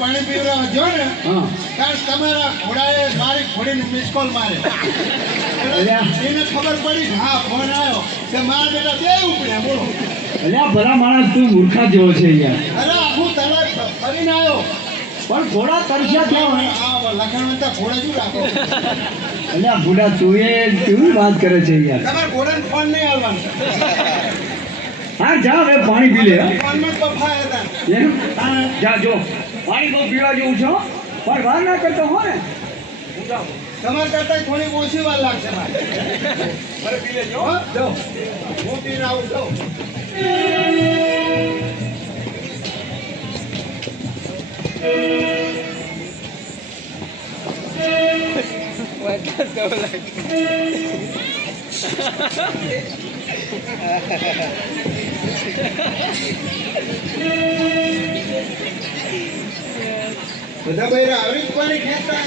પાણી પીવડાવવા જો ને હા કારણ તમારા ઘોડાએ મારી ઘોડીને મિસ કોલ માર્યો એને ખબર પડી કે હા ફોન આવ્યો કે મારા બેટા બે ઉપડ્યા બોલો અલ્યા ભલા માણસ તું મૂર્ખા જેવો છે યાર અરે આખું તલાક ફરીને આવ્યો પણ ઘોડા તરસ્યા ક્યાં હોય આ લખણવંતા ઘોડા શું રાખો અલ્યા બુડા તું એ કેવી વાત કરે છે યાર તમારા ઘોડાને ફોન નહીં આવવાનો હા જા હવે પાણી પી લે હો. ફોનમાં જ બફાયા હતા એમ? હા, જા જો પાણી બહુ પીવા જેવું છે હો. પણ વાર ના કરતો હો ને તમારા કરતા થોડી ઓછી વાર લાગશે મારે પી લેજો હો જાઓ હું પીને આવું જાઉં બધા બૈરા આવી જ કોની ખેંચતા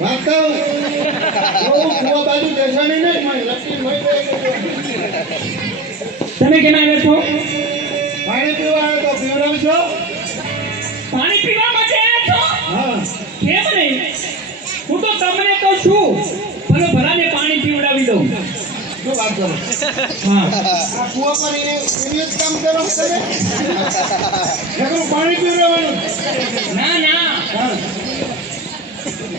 વાત કહું કુવા બાજુ દેસાણી ને લક્ષ્મી તમે કેમ આવ્યા છો? પાણી પીવા આવ્યો તો પીવડાવશો પાણી પીવા માટે આવ્યા છો? હા કેમ નહીં? હું તો તમને કહું છું ભલે ભલાને પાણી પીવડાવી દઉં. શું વાત કરો હા આ કુવા પર એને જ કામ કરો તમે નકરું પાણી પીવડાવવાનું ના ના હા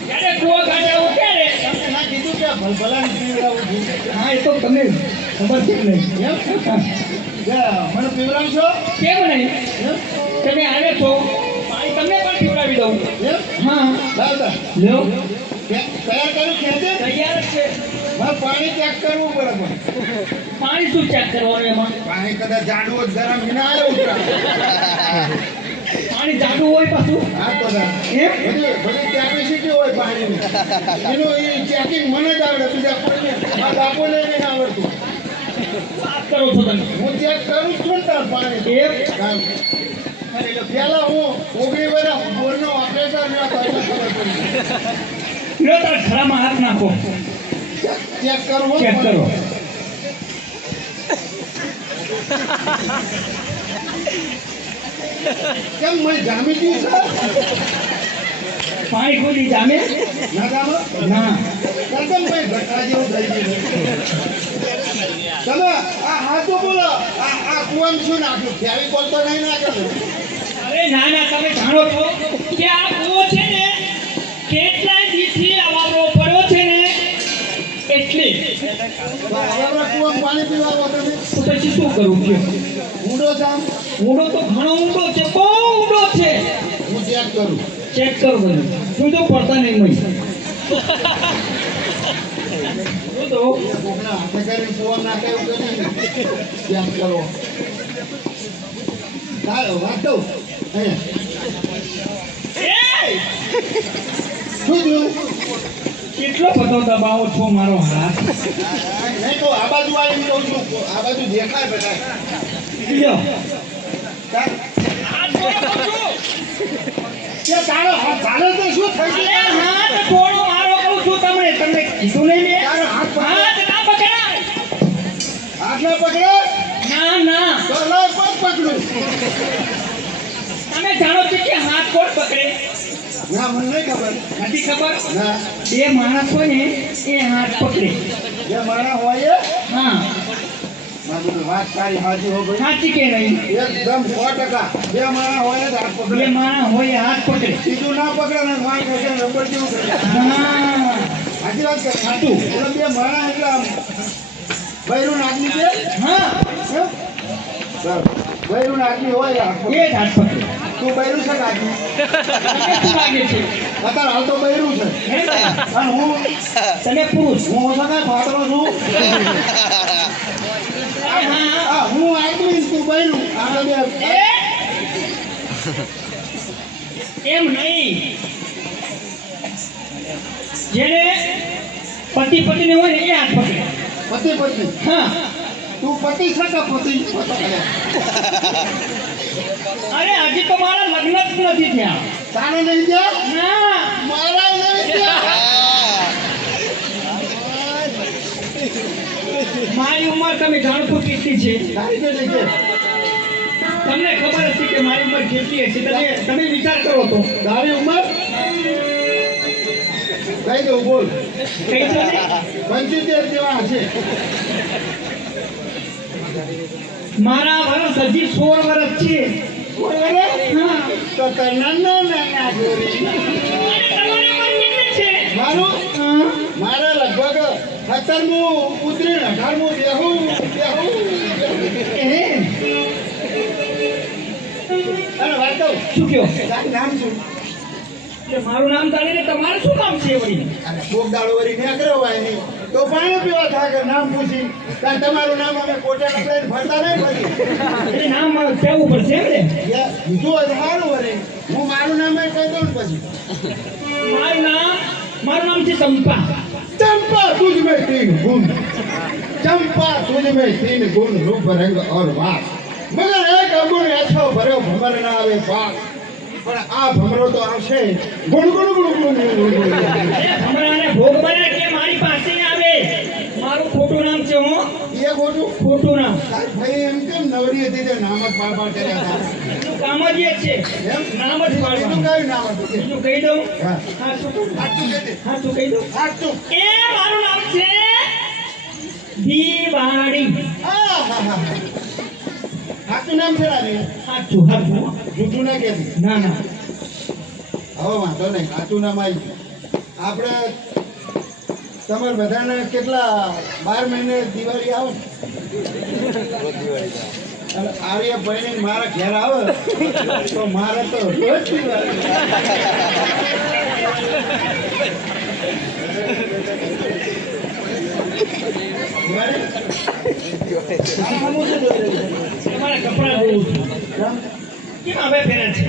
જ્યારે કુવા કાઢે ઉઠે ને તમે ના કીધું કે ભલભલાને પીવડાવું છું હા એ તો તમને ખબર છે કે નહીં એમ મને પીવડાવશો કેમ નહીં? એમ તમે આવ્યા છો પાણી તમને પણ પીવડાવી દઉં. એમ હા દાદા લ્યો તૈયાર કરું ખેંચે તૈયાર જ છે. મારે પાણી ચેક કરવું પડે પણ પાણી શું ચેક કરવાનું એમાં? પાણી કદાચ જાડું જ ગરમ વિના આવે ઉતરા પાણી જાડું હોય પાછું હા તો એમ? બધી કેપેસિટી હોય પાણીની એનું એ ચેકિંગ મને જ આવડે બીજા કોઈને આ બાપુને નહીં આવડતું વાત કરો છો તમે? હું ચેક કરું જ છું ને તાર પાણી એમ? પેલા હું 19 વર્ષ બોરનો ઓપરેટર રહ્યો તો એને ખબર પડી લ્યો તાર ખરામાં હાથ નાખો ચેક કરવો ચેક કરો. કેમ મેં જામી ગયું છે પાણી ખોલી જામે ના જામો ના કેમ મેં ઘટા જેવું થઈ ગયું તમે આ હાથો બોલો આ કુવામ શું નાખ્યું ફેવિકોલ તો નહીં નાખ્યો અરે ના ના તમે જાણો છો કે આ કૂવો છે ને કેટલાય દિવસથી અવારો પડ્યો છે ને એટલે આપણા કુવામ પાણી પીવા આવો તમે તો પછી શું કરું કયો? ઊંડો જામ ઊંડો તો ઘણો ઊંડો છે બહુ ઊંડો છે. હું ચેક કરું ચેક કરો બધું જોજો પડતા નહીં મય જોજો કોકના હાથે કરીને કુવામ નાખે એવું કરી ચેક કરો સારું વાત દઉં અહીંયા એ શું થયું કેટલો બધો દબાવો છો મારો હાથ નહીં તો આ બાજુ આવીને કહું છું આ બાજુ દેખાય બધા લ્યો કે તારો હાથ ચાલે તો શું થઈ અરે ગયું હાથ થોડો મારો કહું છું તમને તમને કીધું નહીં મેં તારો હાથ પકડો. હાથ ના પકડાય હાથ ના પકડે ના ના તો લાવ પગ પકડું તમે જાણો છો કે હાથ કોણ પકડે? ના મને નહીં ખબર નથી ખબર? ના બે માણસ હોય ને એ હાથ પકડે. જે મારા હોય હા મારું વાત તારી હાજી હો ભાઈ સાચી કે નહીં? એકદમ 100% બે મારા હોય જ હાથ બે પકડે માણસ હોય એ હાથ પકડે. સીધું ના પકડે ને વાંક હશે રબર જેવું કરે હા હાજી વાત કરે સાચું. એટલે બે મારા એટલે આમ બૈરું નાગની છે હા એમ? બરાબર. બૈરું નાગની હોય હાથ એ પકડે જ હાથ પકડે. તું બૈરું છે નાગની તમને શું લાગે છે? અત્યારે હાલ તો બૈરું છે હે? અને હું તમે પુરુષ. હું સગાઈ ફાટલો છું હા આ હું આદમી તું બૈરું આપણે બે એમ નહીં. જેને પતિ પત્ની હોય ને એ હાથ પકડે. પતિ પત્ની હા તું પતિ છે કે પતિ અરે હજી તો મારા લગ્ન જ નથી થયા. તારે નહીં જા ના મારા નહીં મારી ઉંમર તમે જાણો કેટલી છે? તારી કેટલી છે? તમને ખબર હશે કે મારી ઉંમર કેટલી હશે? તમે વિચાર કરો તો. તારી ઉંમર કઈ દઉં બોલ. કહી દો ને. 75 જેવા હશે. મારા વર્ષ હજી 16 વર્ષ છે. 16 વર્ષ? હા. તો તને નાના ગોરી. અને તમારી ઉંમર કેટલી છે? મારું હા. મારે લગભગ 17મું ઉતરીને 18મું બેહું. એ અને વાત કહું, શું કયો? તારું નામ શું? એટલે મારું નામ જાણીને તમારું શું નામ છે વળી? અને કોક દાડો વળી નીકળ્યો હોય નહીં તો પાણી પીવા થાય કે નામ પૂછી તાર તમારું નામ અમે કોટા પકડીને ફરતા નહીં પછી એટલે નામ કહેવું પડશે એમ ને? બીજું હોય તો સારું વળી હું મારું નામ એ કહી દઉં ને પછી મારું નામ છે ચંપા. चंपा तुझ में 3 गुण, चंपा तुझ में 3 गुण, रूप रंग और वास, मगर एक अवगुण ऐसो भर्यो भमर ना आवे पास, પણ આ ભમરો તો આવશે ગુણ ગુણ ગુણ ગુણ ગુણ. ભમરાને ભોગ બને કે મારી પાસે ન આવે. મારું ખોટું નામ છે હો. એ ખોટું ખોટું નામ. તાર ભાઈ એમ કેમ નવરી હતી તે નામ જ પાડ કર્યા હતા એનું કામ જ એ છે. એમ નામ જ એનું પાડવાનું. કયું નામ હતું કે? બીજું કહી દઉં? હા. હા શું કહું? સાચું કહી દે. હા શું કહી દઉં? સાચું. એ મારું નામ છે દિવાળી. હા હા હા સાચું નામ છે રાની. સાચું સાચું. જૂઠું ના કહેતી. ના ના. હવે વાંધો નહીં સાચું નામ આવી ગયું. આપણે તમારે બધાને કેટલા 12 મહિને દિવાળી આવે ને? અને આર્ય ભાઈને મારા ઘેર આવે તો મારે તો રોજ દિવાળી. તમારા કપડાં જોઉં છું. કેમ હવે પહેરે છે?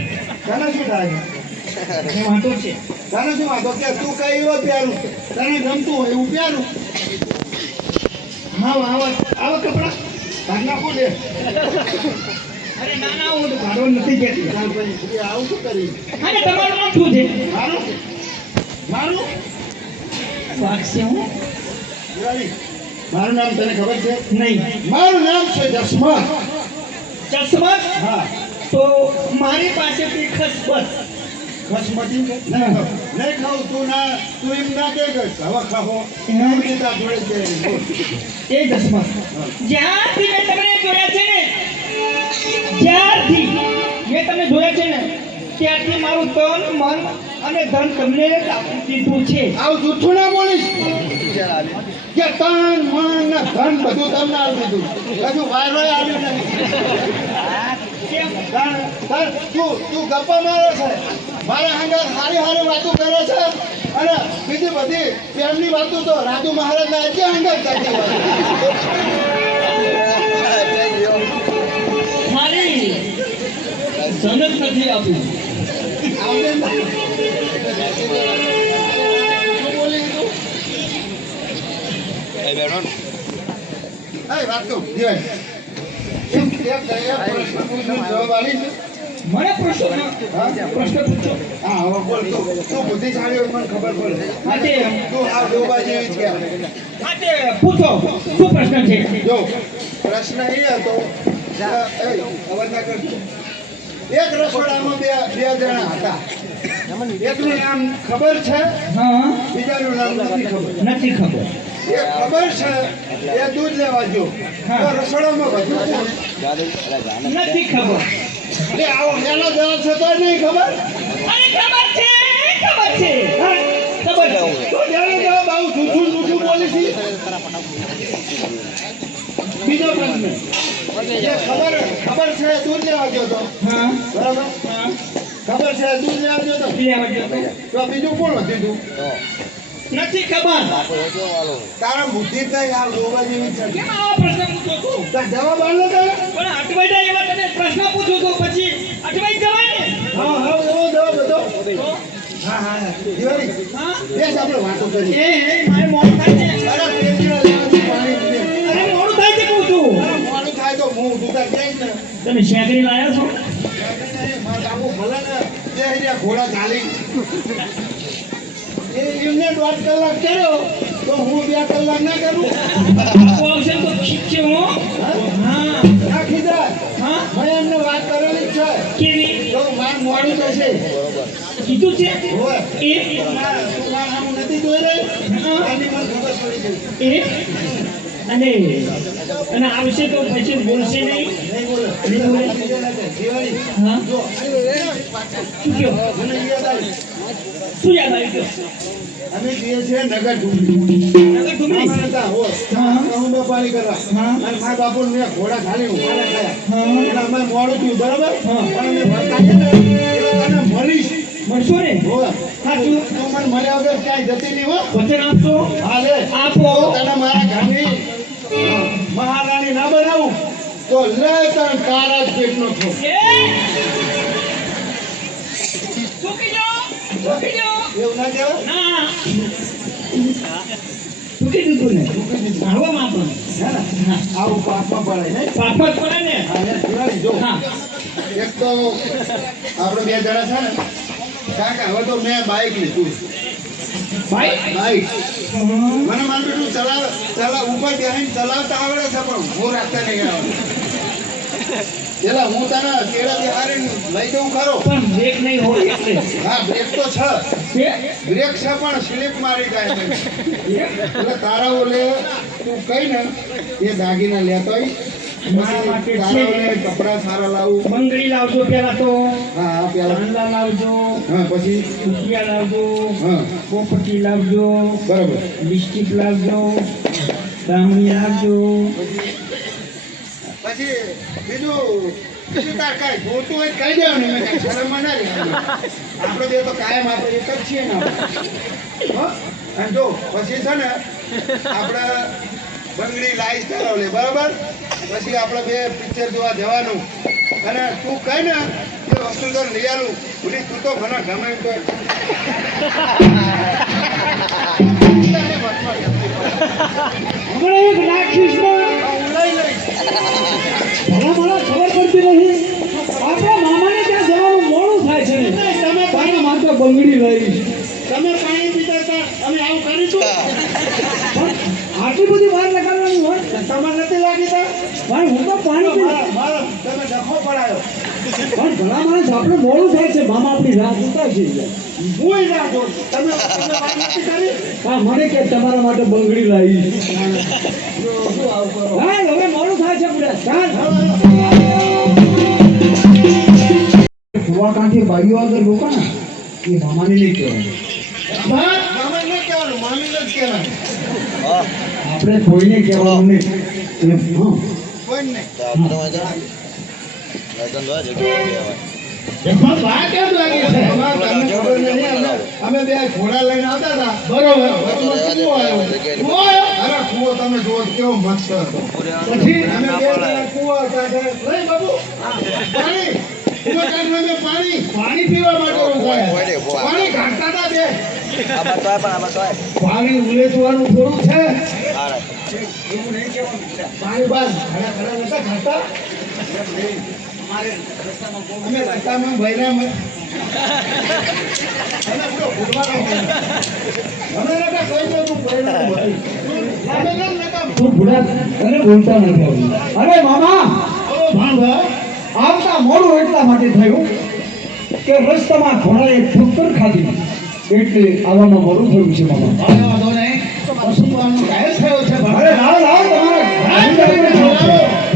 તને શું થાય છે? વાંધો છે. તને શું વાંધો કે તું કઈ એવો પહેરું તને ગમતું હોય એવું પહેરું. હા આવા કપડાં ભાગના કોને અરે ના ના હું તો ભાડો નથી કહેતી. ચાલ ભાઈ આવું શું કરી અને તમારું નામ શું છે? મારું મારું વાગશે હું દિવાળી. મારું નામ તને ખબર છે? નહીં. મારું નામ છે જસમત. ચશ્મા? હા તો મારી પાસેથી ખસ બસ. ખસમતી નહીં ખાવ તું એમ ના કે હવે ખાવો એમ ગીતા જોડે છે એ ચશ્મા જ્યારથી મેં તમને જોયા છે ને ત્યારથી ત્યારથી મારું તન મન અને ધન તમને આપી દીધું છે. આવું જૂઠું ના બોલીશ કે તન મન ને ધન બધું તમને આપી દીધું હજુ વાયરોય આવ્યું નથી. કેમ? તું ગપ્પા મારે છે મારા હંગાત સારી સારી વાતો કરે છે અને બીજી બધી પ્રેમની વાતો તો રાજુ મહારાજ ના એટલે હંગાત કરતી હોય. મારી જનક નથી આપી. આવડે ને? શું બોલી તું? વાત કહું દિવાળી. એક પ્રશ્ન પૂછું જવાબ આલી છે? મને પ્રશ્ન પૂછો. હા હવે બોલ તું બુદ્ધિશાળી હોય મને ખબર પડે. આજે તું આ ડોબા જેવી જ કે આજે પૂછો શું પ્રશ્ન છે? જો પ્રશ્ન એ હતો અવાજ ના કરજો. એક રસોડામાં બે જણા હતા. એકનું નામ ખબર છે હા બીજાનું નામ નથી ખબર. નથી ખબર. એ ખબર છે એ દૂધ લેવા જો હા. તો રસોડામાં બધું કોણ? નથી ખબર. એ આવો એનો જવાબ છે તો નહીં ખબર. અરે ખબર છે ખબર છે. હા ખબર છે. તો જ્યારે જવાબ આવું જૂઠું બોલી છે. બીજો પ્રશ્ન એ ખબર છે દૂધ લેવા ગયો તો હા બરાબર હા ખબર છે દૂધ લેવા ગયો તો લેવા ગયો તો. તો બીજું કોણ હતું તું? નથી ખબર. તારા બુદ્ધિ જ નહીં આ ડોબા જેવી છે. કેમ આવો પ્રશ્ન પૂછો છો? તાર જવાબ આલો તો પણ અટવાઈ જાય એવા તમે પ્રશ્ન પૂછો છો પછી અટવાઈ જવાય ને. હા હા એવો જવાબ હતો. હા હા દિવાળી હા બેસ આપણે વાતો કરીએ. મારે મોડું થાય છે. અરે પેટીના લેવાથી પાણી પીએ. અરે મોડું થાય છે કહું છું. અરે મોડું થાય તો હું દુકાન જઈશ ને તમે શેકરી લાયા છો? મારા બાપુ ભલે ને બે ઘોડા ચાલી એમને 1.5 કલાક કર્યો તો હું 2 કલાક ના કરું બાપુ આવશે ને તો ખીચશે હો. હા નાખી દે હા મેં એમને વાત કરેલી જ છે કેવી તો માર મોડું થશે કીધું છે હોય એ તું માર આમ નથી જોઈ રહી એની મને ખબર પડી ગઈ અને આવશે તો પછી બોલશે નહીં. નહીં બોલે નહીં બોલે. જીવાણી હા જો શું કહ્યો? મને યાદ આવી શું યાદ આવી ગયો? અમે જઈએ છીએ નગર ડુંગળી નગર ડુંગળી? મામા નતા હોય હા. હું બપારી કરવા હા. અને મારા બાપુને મેં ઘોડા ખાલી ઉભા ખાયા હા. એટલે અમે મોડું થયું બરાબર હા. પણ અમે ભરતા છે ને એટલે તને મળીશ મળશો ને? હોય સાચું. તું મને મળ્યા વગર ક્યાંય જતી નહીં હો વચન આપશો? હા લે આપો. તો તને મારા ઘરની મહારાણી ના બનાવું તો લે તને તારા જ પેટનો છો એ! ચૂકી જાઓ. ચૂકી જાઓ. એવું ના કહેવાય ના. ચૂકી દીધું ને? આવો માપો. હે ને આવું પાપમાં પડે નહીં પાપા જ પડે ને? હા લે જીવાણી જો હા. એક તો આપણે 2 જણા છે ને કાકા હવે તો મેં બાઈક લીધું ભાઈ? બાઈક મને મારું બેટું ચલાવ ઉપર બેહીને ચલાવતા આવડે છે પણ હું રાખતા નહીં આવડે પેલા હું તને કેળા બિહારીને લઈ જઉં ખરો પણ બ્રેક નહીં હોય એટલે. હા બ્રેક તો છે છે? બ્રેક છે પણ સ્લીપ મારી જાય છે એટલે તારા ઓલે તું કઈ ને એ દાગીના લેતો આય. મારા માટે પછી છે તારા ને. ઓલે કપડા સારા લાવું બંગડી લાવજો પેલા તો. હા હા પેલા ચાંદલા લાવજો. હા પછી રૂપિયા લાવજો. હા પોપટી લાવજો. બરાબર લિપસ્ટિક લાવજો. દામણી લાવજો. પછી બીજું તાર કાંઈ જોતું હોય તો કહી દેવાનું મેં કાંઈ શરમમાં ના રહેવાનું. આપણે બે તો કાયમ આપણે એક જ છીએ ને આપણે. હો? અને જો પછી છે ને આપણે બંગડી લાઈશ કરાવલે બરાબર પછી આપણે બે પિક્ચર જોવા જવાનું અને તું કહે ને એ વસ્તુ તો લઈ આલું ભૂલી તું તો ઘણા ગમે એમ તો હમણાં એક રાખીશ ને. હું લઈ લઈશ ભલા ભલા ખબર પડતી નથી. આપણા મામાને ત્યાં જવાનું મોડું થાય છે ને. તમે તારા માટે બંગડી લઈશ. તમે પાણી પીતા હતા અમે આવું કરીશું પણ આટલી બધી વાર લગાડવાની હોય? તમને નથી લાગી તા ભાઈ હું તો પાણી પી. મારા તમે ડખો પડાયો પણ ભલા માણસ આપણે મોડું થાય છે. મામા આપણી રાહ જોતા છે. હું ના જોઉં તમે વાત નથી કરી હા મને કે તમારા માટે બંગડી લાવીશ. શું આવું કરો હા હવે મોડું થાય છે બધા. ચાલ. કુવા કાંઠે બારીઓ આગળ રોકા ને એ મામાને નહીં કહેવાય. મામા ને કહેવાનું મામીને જ કહેવાનું આપણે કોઈને કહેવાનું નહીં. એમ, હા. કોઈ નહીં એમાં વાત કેમ લાગી છે? અમારે તમને ખબર નથી અમે બે ઘોડા લઈને આવતા હતા બરોબર કૂવો આવ્યો કૂવો આવ્યો? અરે કૂવો તમે જુઓ કેવો મસ્ત હતો પછી અમે બે જણા કૂવો કાઢે લઈ બાબુ પાણી કૂવો કાઢે અમે પાણી પીવા માટે રોકાયા પાણી કાઢતા હતા બે પાણી ઉલેચવાનું થોડું છે એવું નહીં કહેવાનું પાણી બાદ ઘણા ઘણા નતા ખાતા અમે રસ્તામાં ભૈરામાં અમે પૂરો ફૂટવાનો અમે નતા કહી દો તું ભૈરામાં ભરી અમે કેમ નતા તું ભૂલા તને બોલતા નથી આવડતું. અરે મામા ઓ ભાંભા આવતા મોડું એટલા માટે થયું કે રસ્તામાં ઘોડાએ ઠોકર ખાધી એટલે આવવામાં મોડું થયું છે મામા. હવે વાંધો નહીં પશુપાલનનો ઘાયલ થયો છે ભાઈ અરે લાવ લાવ તમારા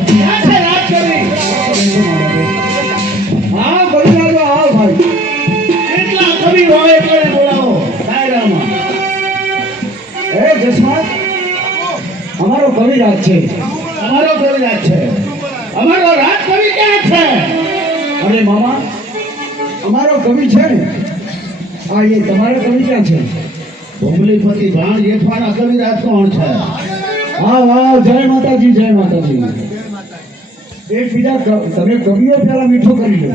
ક્યાં છે રાત કરી હા બોલી લાવો આવ ભાઈ. કેટલા કવિ હોય એટલે બોલાવો ડાયરામાં એ જસમાત અમારો કવિરાજ છે. અમારો કવિરાજ છે અમારો રાજ કવિ ક્યાં છે અરે મામા અમારો કવિ છે ને આ એ તમારો કવિ ક્યાં છે? ભૂમલીપતિ ભાણ જેઠવાના કવિરાજ કોણ છે હા વાહ જય માતાજી જય માતાજી. એકબીજા તમે કવિઓ પેલા મીઠો કરી લો.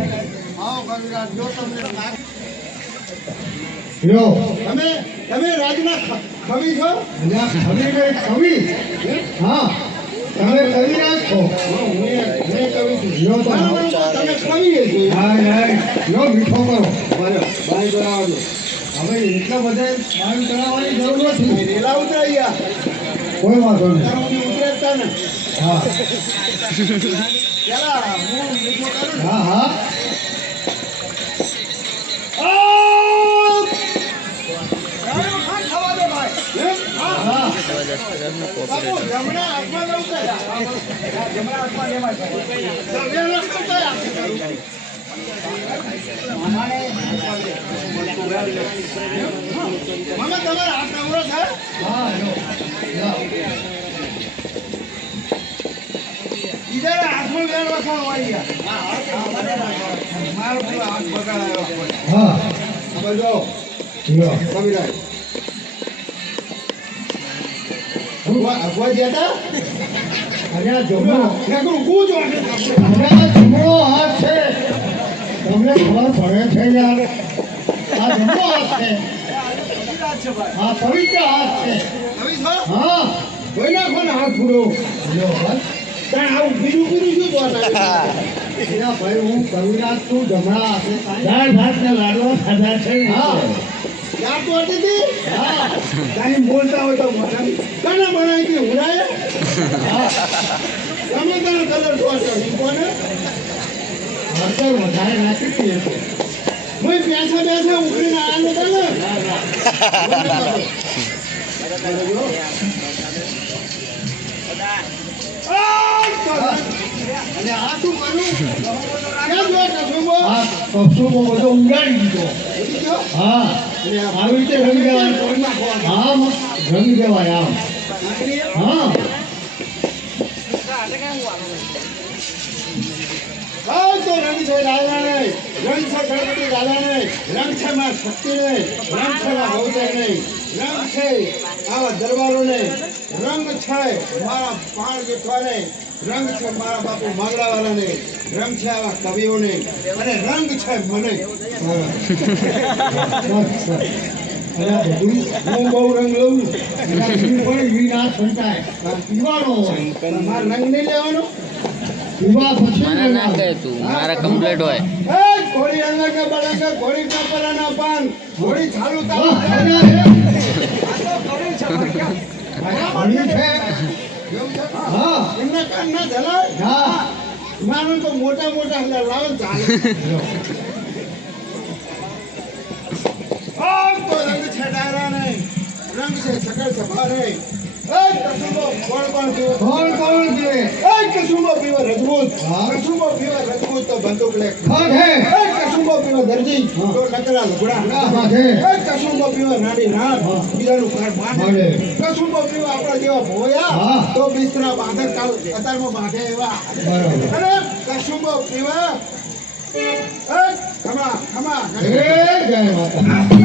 લ્યો તમે રાજના કવિ છો કવિ હા તમે કવિરાજ છો હું કવિ છું. લો તો મારું નામ તો તમે કવિએ છો. હા લો મીઠો કરો બરાબર. બાઈ બોલાવજો. હવે એટલા બધા પાણી ચડાવવાની જરૂર નથી રેલા ઉતરાઈ ગયા. કોઈ વાંધો નહીં ત્યાં સુધી ઉતરેતા ને. હા પેલા હું મીઠો કરું ને. હા હા ગાળો ખાન ખાવા દો ભાઈ. એમ? હા. હા બાપુ, જમણા હાથમાં લઉં તો યાર. જમણા હાથમાં લેવાય ભાઈ. જમણા હાથમાં તો યાર. મામા તમારા હાથ નવરો છે? હા લો ઈજારા હાથમાં વેર વખાણ હોય યાર. મારો પેલો હાથ બગાડાયો. હા હવે જો, લો કવિરાજ. અગવા જતા? અરે આ જમણો નકરું કૂદ વાગે. અરે આ જમણો હાથ છે તમને ખબર પડે છે યાર આ જમણો હાથ છે આ પવિત્ર હાથ છે હવે છો? હા ધોઈ નાખો ને હાથ પૂરો. લો બસ તાણ આવું બીજું બીજું શું જોવા એના ભાઈ હું કવિરાજ છું જમણા હાથે દાળ ભાત ને લાડવા ખાધા છે ને હા યાર તો હતી તી? હા તારી બોલતા હોય તો મોટા કાના બનાવી હતી હુરાય તમે તને કલર જોવા કોને હળદર વધારે નાખી દઈએ છે હું પેસા બેસા ઉકળીને આનો તને અને આ શું કરું ક્યાં જોવા કસુંબો? આ કપસું બધો ઉગાડી દીધો ઉડી ગયો? હા આવી રીતે રંગ દેવાય હા રંગ દેવાય આમ નાખી દે. હા હા, તો રંગ છે રાજા નહીં, રંગ છે ગણપતિ દાદા નહીં, રંગ છે માં શક્તિ નહીં, રંગ છે માં ભવતર નહીં, રંગ છે આવા દરબારો નહીં, રંગ છે મારા પાણ જેઠવા નહીં, રંગ છે મારા બાપુ માંગડાવાળા નહીં, રંગ છે આવા કવિઓ નહીં, અને રંગ છે મને. બસ બસ અને આ બધું હું બહુ રંગ લઉં છું. એના બીજું પણ ઈ ના સંતાય પીવાનો હોય પણ મારે રંગ નહીં લેવાનો. પીવા પછી મને ના કહે તું મારા કમ્પ્લીટ હોય એ ઘોડી અંગા કે બળંગા ઘોડી ના પરાના પાન ઘોડી ચાલુ તાલુ હા, કરે. અને આ તો ઘોડી છે ભાઈ. ઘણી છે એવું છે? હા એમના કાન ના ધલાય. હા મારું તો મોટા મોટા લાવો ચાલે. તો રંગ છે ડાયરા નહીં, રંગ છે સકલ સભા નહીં. એ કસુંબો કોણ કોણ પીવે? કોણ કોણ છે એ કસુંબો પીવે રજપૂત. હા. કસુંબો પીવે રજપૂત તો બંદૂક લે. હા છે એ કસુંબો પીવે દરજી હા. તો નકરા લુગડા. હા છે એ કસુંબો પીવે નાડી નાડ હા. બીજાનું ઘર બાંધે. મળે કસુંબો પીવે આપણા જેવા ભોયા હા. તો બિસ્તરા બાંધે કાલ કતારમાં બાંધે એવા. બરાબર અને કસુંબો પીવે એ ખમા ખમા એ જય માતા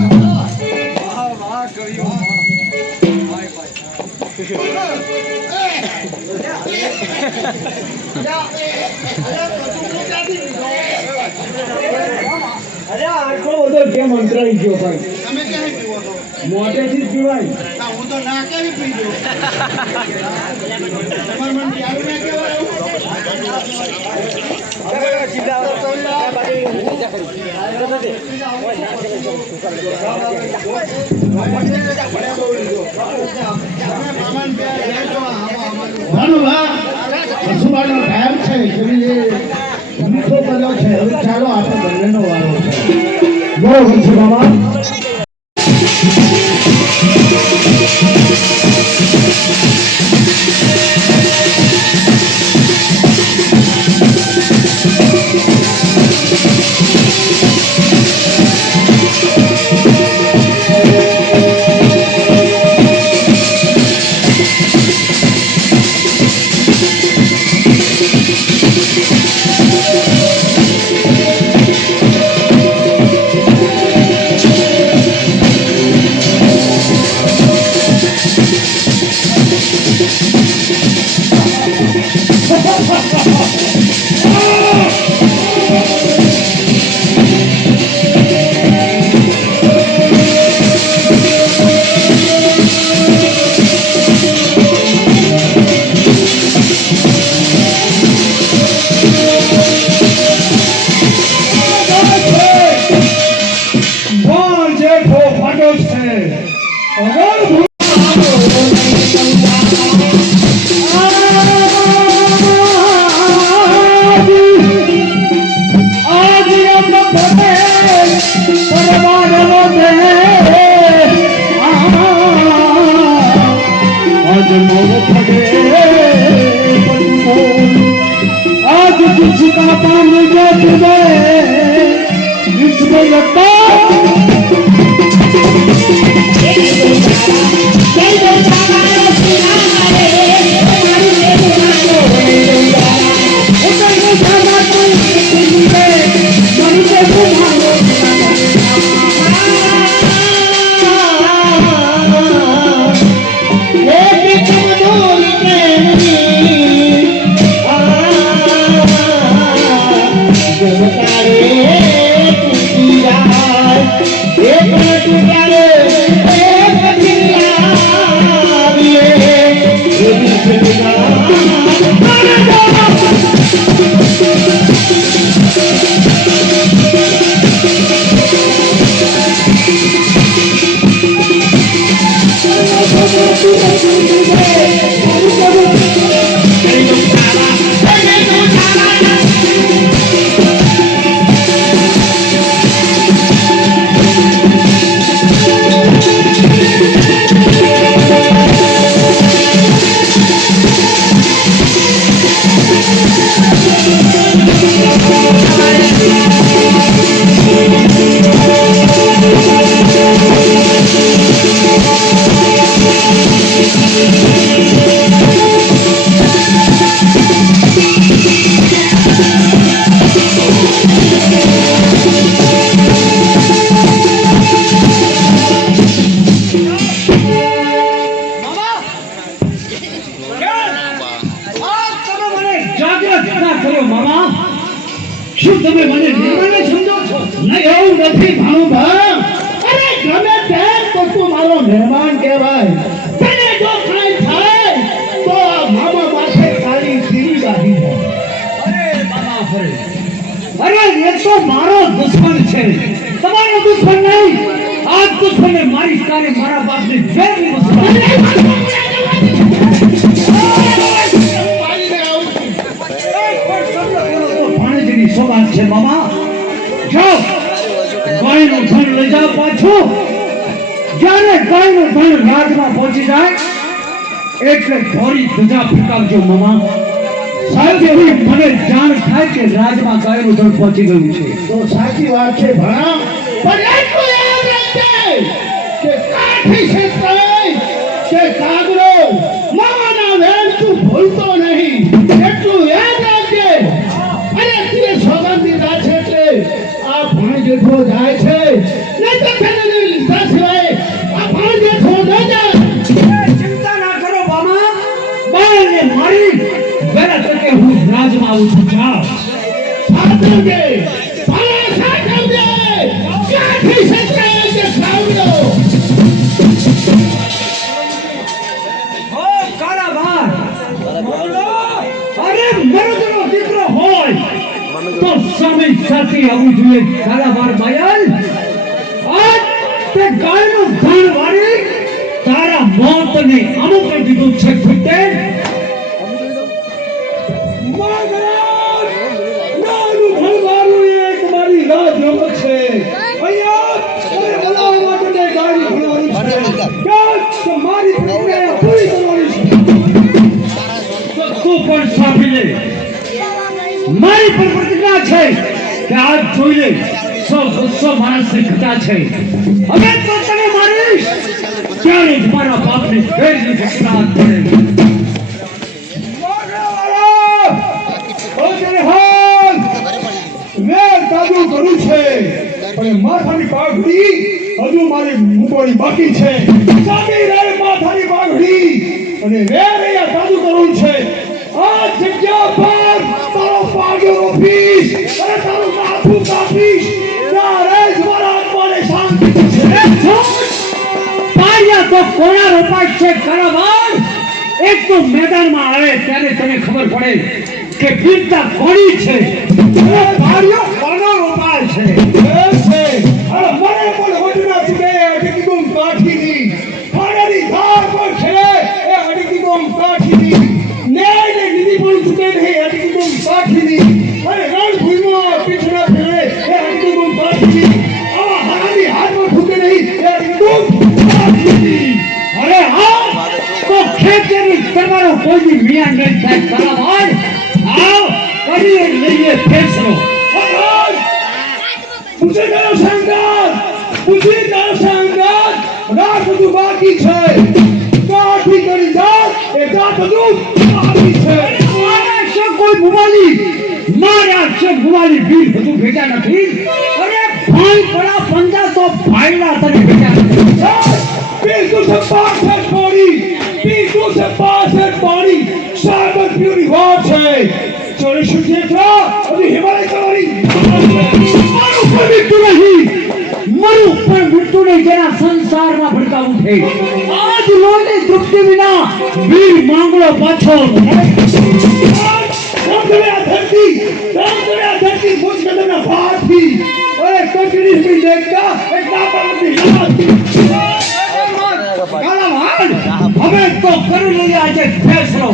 અરે આટલો બધો કેમ અંતરાઈ ગયો ભાઈ તમે ક્યાંય પીવો છો? મોટેથી જ પીવાય ના, હું તો ના કેવી પી ગયો. તમારે મને પ્યારું ના કહેવાય એવું? તમે મામાને પ્યાર લેજો, ભાનુભા કસુબાનો ટાઈમ છે એટલે એ મીઠો કર્યો છે હવે ચાલો આપણે બંનેનો વારો છે બરોબર છે બાબા પડ્યો છે અગર जिसका पानी जात गए जिसमें लगता શું તમે મને નિર્માણ સમજો છો? નહીં એવું નથી ભાણુભા. અરે ગમે તેમ તો તું મારો મહેમાન કહેવાય. તને જો કાંઈ થાય તો આ મામા પાસે ખાલી સીડી બાંધી જાય. અરે બાબા ફરે અરે એ તો મારો દુશ્મન છે તમારો દુશ્મન નહીં આ દુશ્મને મારી કાને મારા બાપની જેવી પાણીની સોગાદ છે મામા જાઓ ગાયનું ધન લઈ જાઓ પાછું જ્યારે ગાયનું ધન રાજમાં પહોંચી જાય એટલે ધોરી ધજા ફેંકાવજો મામા સાહેબ એવી મને જાણ થાય કે રાજમાં ગાયનું ધન પહોંચી ગયું છે તો સાચી વાત છે ભણા. પણ એટલું યાદ રાખજે કે કાઠી ક્ષેત્રાય કે કાગડો મામાના વેણ તું ભૂલતો નહીં. એટલું યાદ રાખજે. અને તે સોગંદ દીધા છે એટલે આ ભણ જેઠો જાય છે નહીં તો તને લીધા સિવાય આ ભણ જેઠો ન જાય. ચિંતા ના કરો મામા બાળને મારી વેલા તકે હું રાજમાં આવું છું જાઓ સાચવજે ભણા સાચવજે કાઠી ક્ષેત્રાય કે કાગડો. ઓ કાળાબાર અરે મરદનો દીકરો હોય તો સમય સાથે આવવું જોઈએ કાળાબાર બાયલ આજ તે ગાયનું ધન વાળી તારા મોતને આમંત્રણ દીધું છે ફૂટે મારી પણ પ્રતિજ્ઞા છે કે આજ જોઈ લે 100 માણસની ઘટા છે હવે તો તને મારીશ ત્યારે જ મારા બાપની ફેરની ઘટના પડે કરું છે પણ માથાની પાઘડી હજુ મારી મૂકવાની બાકી છે સામી રે માથાની પાઘડી અને વેરૈયા સાદુ કરવું છે આ જગ્યા પર તારો પાગ્યો ઓફિસ અને તારું માથું કાપીશ ત્યારે જ મારા આત્માને શાંતિ થશે પાયા તો કોના રોપાય છે કાળાબાર એક તો મેદાનમાં આવે ત્યારે તને ખબર પડે કે વીરતા કોની છે અને પાડ્યો કોનો રોપાય છે એ છે અરે મને પણ વડના ચૂકે કે કીધું કાઠીની પાણીની ધાર પર ખેલે એ અડકી બોમ કાઠીની ન્યાયને નિધિ પણ ચૂકે નહીં અડકી બોમ કાઠીની અને રણભૂમિમાં પીછડા ફેરે એ અડકી બોમ કાઠીની આવા હારાની હાથમાં ઠૂકે નહીં એ અડકી બોમ કાઠીની અરે હા તો ખેતરી કરવાનો કોઈ બી મિયા નહીં થાય તારા ભાઈ આવ કરીએ લઈએ ફેસલો પૂછી ગયો સંગાત રાત બધું બાકી છે કાઠી કરી જાત એ જાત બધું બાકી છે મારા છે કોઈ ભુવાલી બીજ બધું ભેગા નથી અરે ભાઈ પડા પંજા તો ભાઈલા તને ભેગા નથી પીતું છે 65 પાણી સાગર પીવાની વાત છે ચોરી શું છે હજી હિમાલય કરવાની મારું પણ મીઠું નહીં જેના સંસારમાં ભડકા ઉઠે આજ લોહીની તૃપ્તિ વિના વીર માંગલો પાછો રામ તમે આ ધરતી મુझ કદમના ભાથી ઓય કચડી ની દેખતા એક દાતાની યાદ કાલા ભાઈ હવે તો કરી લઈએ આજે ફેસલો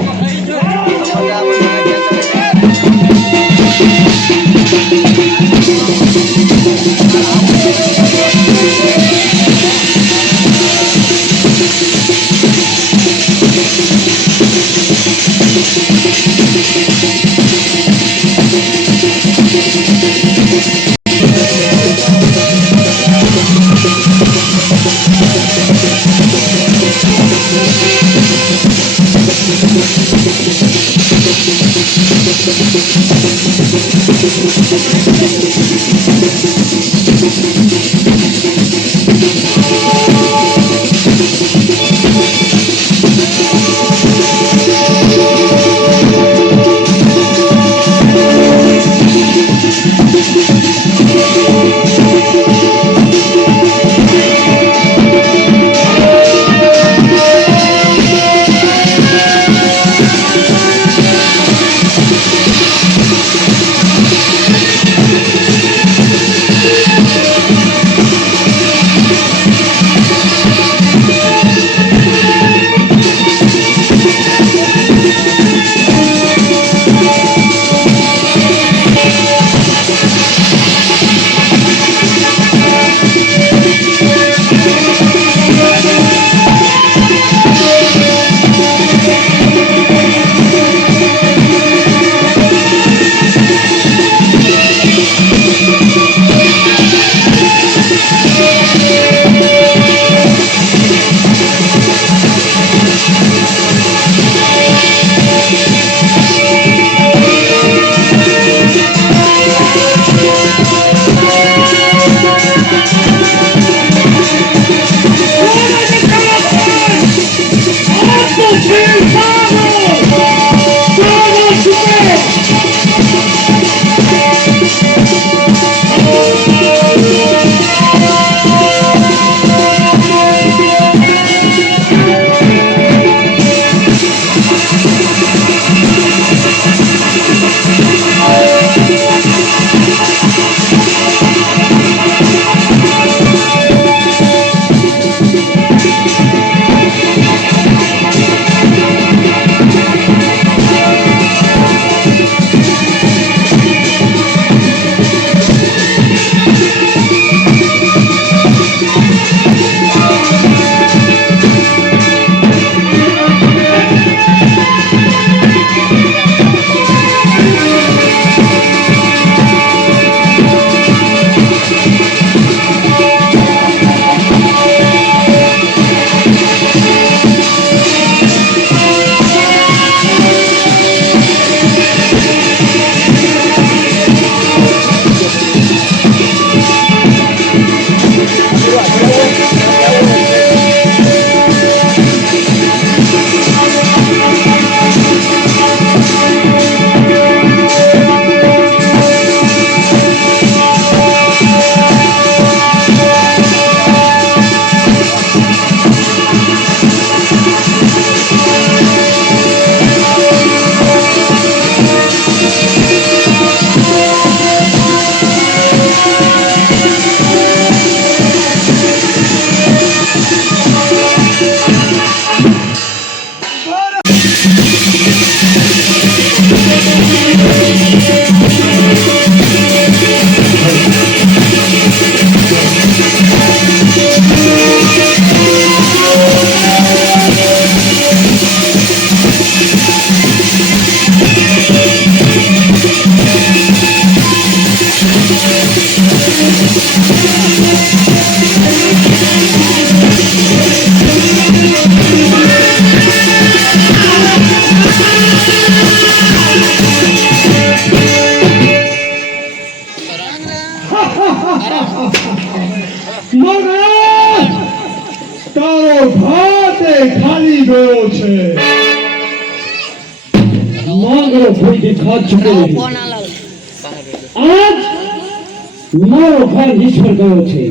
ભાતે ખાલી ગયો છે. માંગરો કોઈથી ખા ચૂક્યો નથી. ફોન આલા આજ મારો ભાઈ નિષ્ફળ ગયો છે,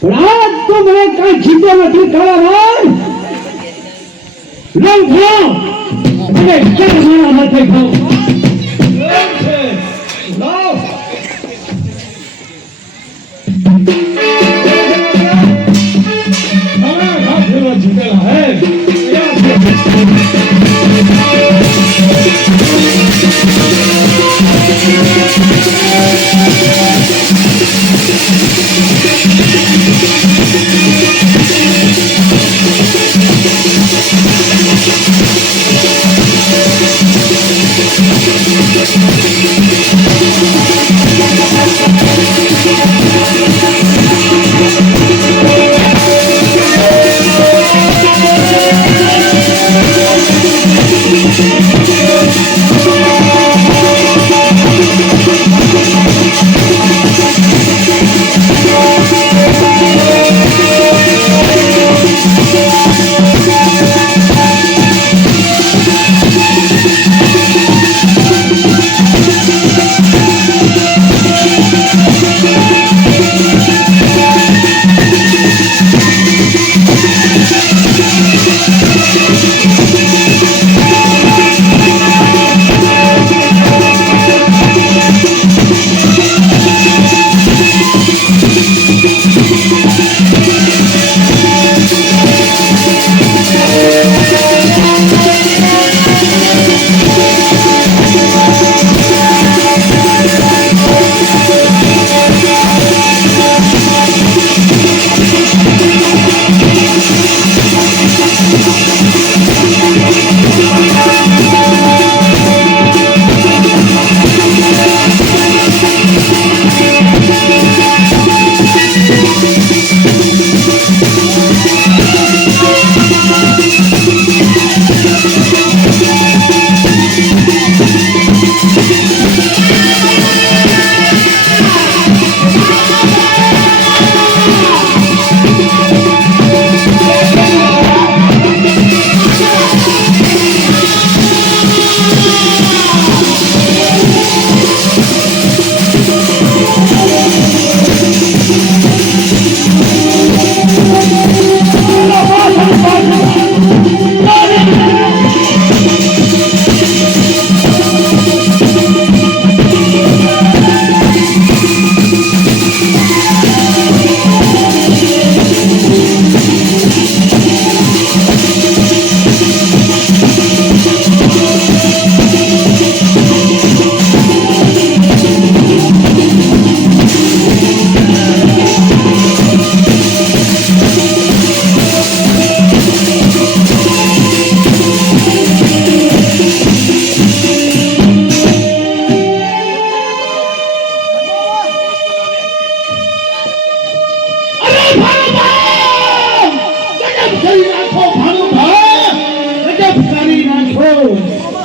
પણ આજ તો મને કઈ જીતો નથી કરાવાય. લઉં ખાઓ અને ચાર મારા હાથે ખાઓ. એમ છે. લાવ. હવે હાથેમાં જીતેલા હે.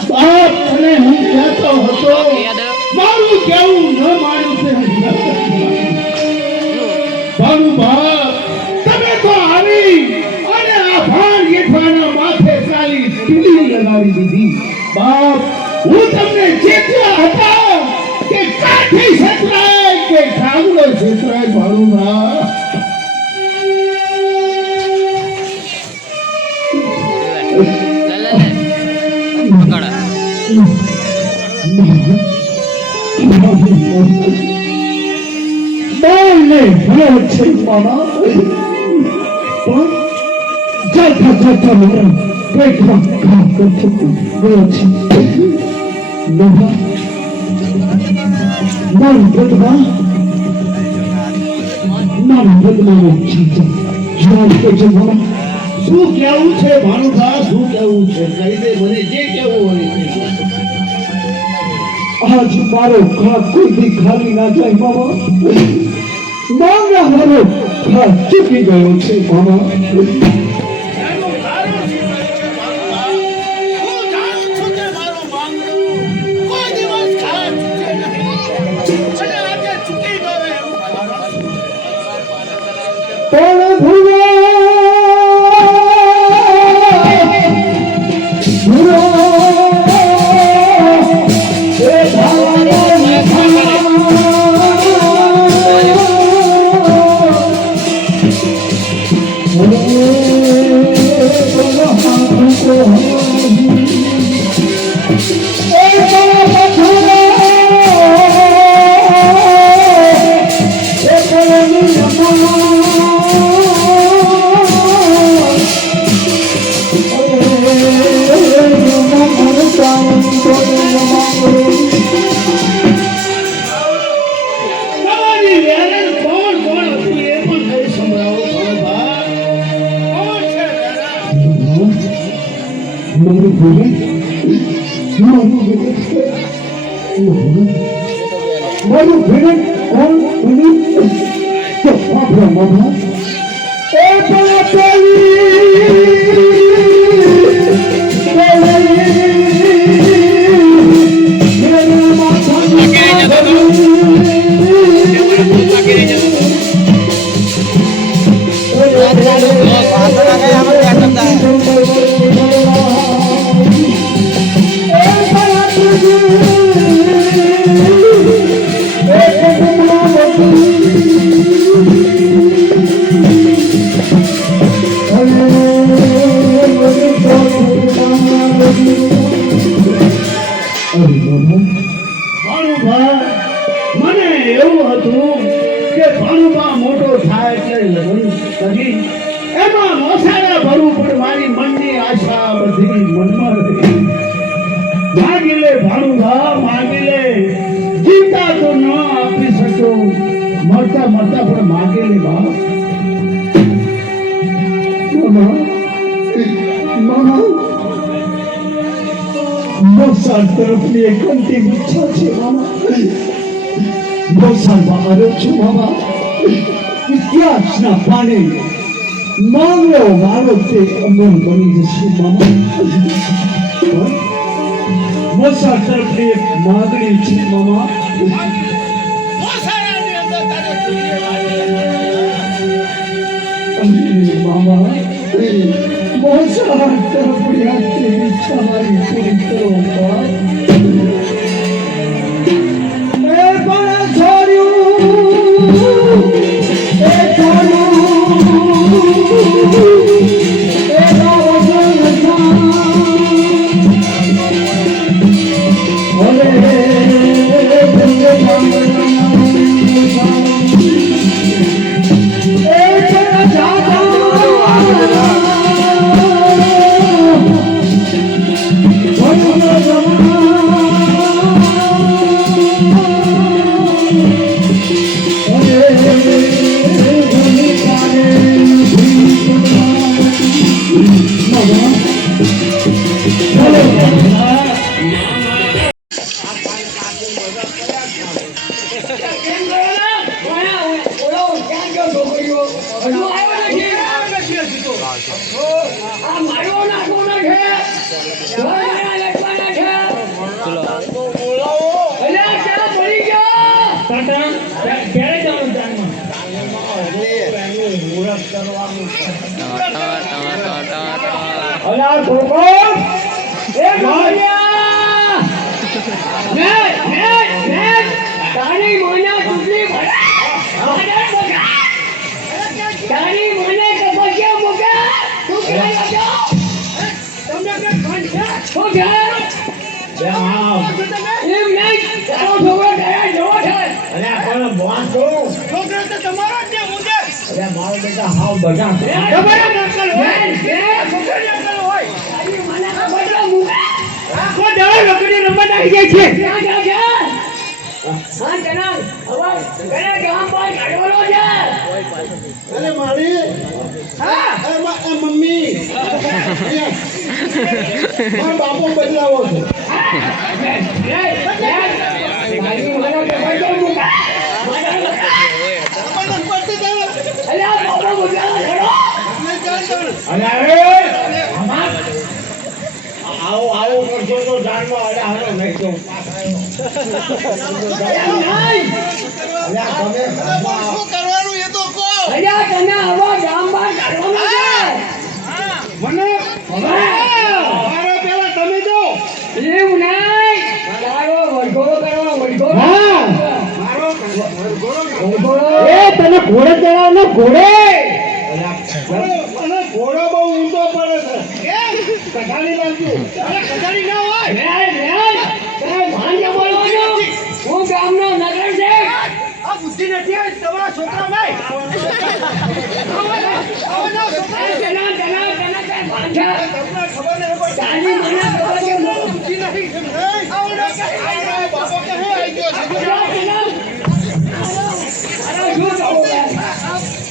બાપ તને હું કહેતો હતો, મારું કેવું ન માન્યું છે. ભાનુભા, તમે તો આવી અને આ ભાન ગેઠવાના માથે ચાલી ટીલી લગાવી દીધી. બાપ, હું તમને ચેત્યા હતા કે કાઠી છેતરાય કે ઠાગડો છેતરાય. ભાનુભા, બોલને ભલો છે મામા, પણ જાતા જાતા મારા પેટમાં ઘા કરતો ગયો છે. મામા, મારું પેટમાં જવાબ કરજો મામા. શું કેવું છે ભાનુભા? શું કેવું છે? કહી દે મને, જે કેવું હોય તે. આજ મારો ઘા કોઈ દી ખાલી ના જાય મામા. માંગા મારો ઘા ચૂકી ગયો છે મામા. પણ ભૂલા તમારી વેરણ કોણ કોણ હતું એ પણ કઈ સંભળાવો ભણભા. કોણ છે વેરણ? મારું ભગત મારું ભગત કોણ બની તો આપણો મામા એ પણ ભાણુભા, મને એવું હતું કે ભાણુભા મોટો થાય એટલે લગ્ન કરી એમાં મોસાળા ભરવું પણ મારી મનની આશા બધી મનમાં રહી. માગી લે ભાણુભા, માગી લે. જીવતા તો ન આપી શકો, મરતા મરતા પણ માગી લે બાપ. મોસાળ તરફની એક અંતિમ ઈચ્છા છે મામા મોસાળમાં આવ્યો છું મામા ઇતિહાસના પાને માંગલો મારો તે અમર બની જશે મામા મોસાળ તરફની એક માગણી છે મામા મામા મોસાળ તરફની અંતિમ ઈચ્છા મારી પૂરી કરો બાપ અરે મારી મમ્મી મારો બાપો બદલાવો છે આવો કરશો તો જાણવા હારો નહીં તો શું કરવાનું એ તો કહો તમે આવો ગામ બહાર કાઢવાનું મને મારો પેલા તમે જો એવું નહીં મારો વડગોળો કરવા વડગોળો મારો વડગોળો એ તને ઘોડે ચડાવ ને ઘોડે મને ઘોડો બહુ ઊંધો પડે છે કઢાડી નાખજો. અરે કચાડી ના હોય તમે ભાંગે બોલવાનું હું ગામનો નગર છે આ બુદ્ધિ નથી હોય તમારા છોકરા ભાઈ આવો છોકરા જના કઈ ભાંજા તમને ખબર નહીં હોય. તારી મને ખબર છે બુદ્ધિ નહીં. આવો ના કહે. બાપો કે હે આવી ગયો છે. અરે શું કહું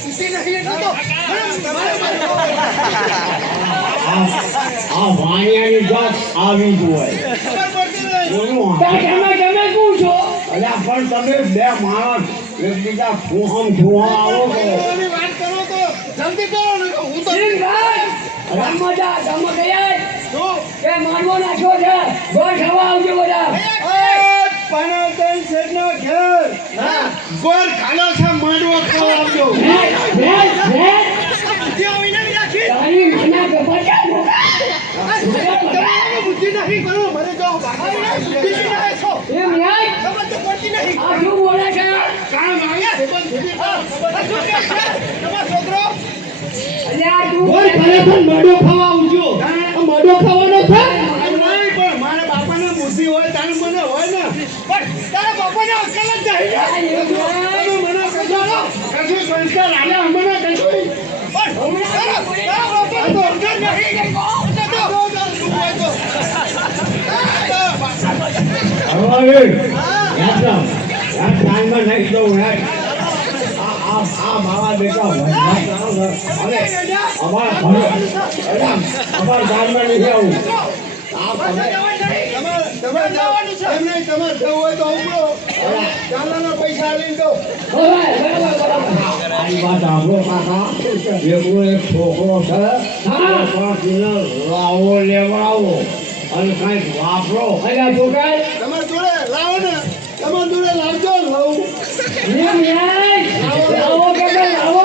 બુદ્ધિ નહીં એટલે તો આ વાણિયાની જાત આવી જ હોય ખબર પડતી નહીં. તમે કોણ છો અલ્યા પણ તમે બે માણસ એકબીજા ફુહમ આવો છો બોલવાની વાત કરો તો જલ્દી કરો ને હું તો ગામમાં ગયા શું? કે માનવો નાખ્યો છે ગોળ ખાવા આવજો બધા પનાતન શેઠનો ઘેર. ગોળ ખાલો છે માંડવો ખાવા આવજો. તારી મને ખબર છે બુદ્ધિ નહીં કરો મને તો બુદ્ધિ નહીં છો. એમ નહીં ખબર તો પડતી નહીં. આ શું બોલે છે કામ આવ્યા તમારો છોકરો અલ્યા તું કોઈ ખરેખર માડો ખાવા આવજો આ માડો ખાવાનો છે નહીં પણ મારા બાપાને બુદ્ધિ હોય તારે મને હોય ને પણ તારા બાપાને અક્કલ જ નહીં. તમે મને કશું સંસ્કાર આલ્યા અમને કશું પણ તારા બાપાને તો અક્કલ નહીં. હવે યાત્રા યાર ટાઈમમાં નહીં દઉં યાર આ મારા બેટા હવે અમારા ગામમાં નહીં આવું આ તમે તમારે જવાનું છે એમ નહીં. તમારે જવું હોય તો ઉપડો ચાલાના પૈસા લઈ દો. આની વાત સાંભળો કાકા એકલો એક છોકરો છે 5 કિલો લાવો લેવડાવો અને કંઈક વાપરો અલ્યા છોકરા તમારે જોડે લાવો ને તમારે જોડે લાવજો લઉં. એમ નહીં લાવો કે લાવો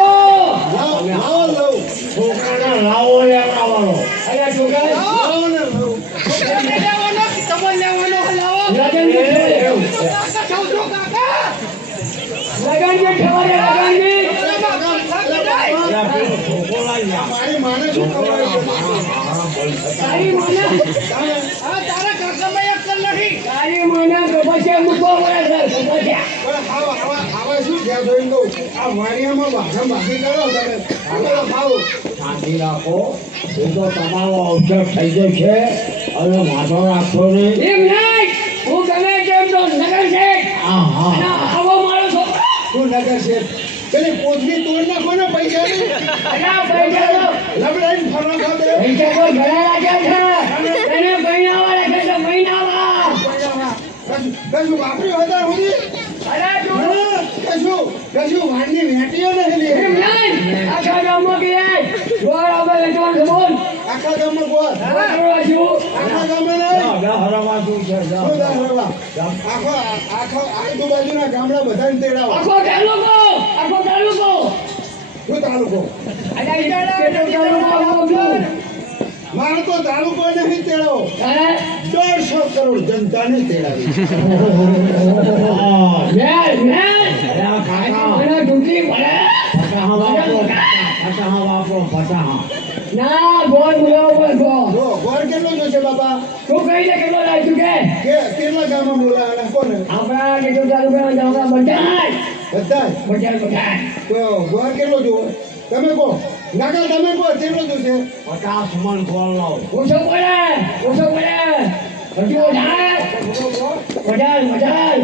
લાવો લઉં. છોકરાને લાવો લેવડાવવાનો અલ્યા છોકરા લાવો ને લઉં. લગન કે ખબર અલ્યા પેલો છોકરો લાવ્યા મારી માને શું ખબર છે? તારી મને તારી મને ગપચે મૂકો પડે છે ગપચે પણ આવા શું થયા જોઈને કહું. આ વાણિયામાં ભાષણ ભાષી કરો તમે. આ તો ખાવ. શાંતિ રાખો એ તો તમારો અવસર થઈ જશે અને વાંધો રાખશો નહીં એમ નહીં હું ગમે તેમ તો નગર છે હા હા આવો મારો છોકરો શું નગર છે? પેલી કોથળી તોડ નાખો ને પૈસા ની. અલ્યા પૈસા લબડાઈને ફરવા ખાતે. પૈસા તો ઘણા રાખ્યા છે એને મહિનાવા રાખે છે મહિનાવા કશું વાપર્યું હતા સુધી? અરે તું કશું વાણની વેટીઓ નહીં લે. એમ નહીં આખા ગામમાં ગયા ગોળ આપણે વેચવાનું છે બોલ આખા ગામમાં ગોળ. કરવા છું આખા ગામમાં નહીં. હરવા શું છે શું થાય હરવા? આખો આજુબાજુના ગામડા બધાને તેડાવો. આખો તાલુકો શું તાલુકો? અલ્યા કેટલો તાલુકો આવો છું મારે તો તાલુકો નહીં તેડાવો. હે 150 કરોડ જનતાને તેડાવી. મને ઢૂંઢી પડે ના ગોળ બોલાવો પણ ગોળ જો ગોળ કેટલો જોશે બાપા? તું કહી દે કેટલો લાગ્યું કે કેટલા ગામમાં બોલાવાના કોને? આપણા કેટલું તાલુકા ગામડા બધા બધા તો ગોળ કેટલો જોવે? તમે કહો. નાકા તમે કહો કેટલો જોશે? 50 મણ ગોળ લાવો ઓછો પડે હજુ વધાર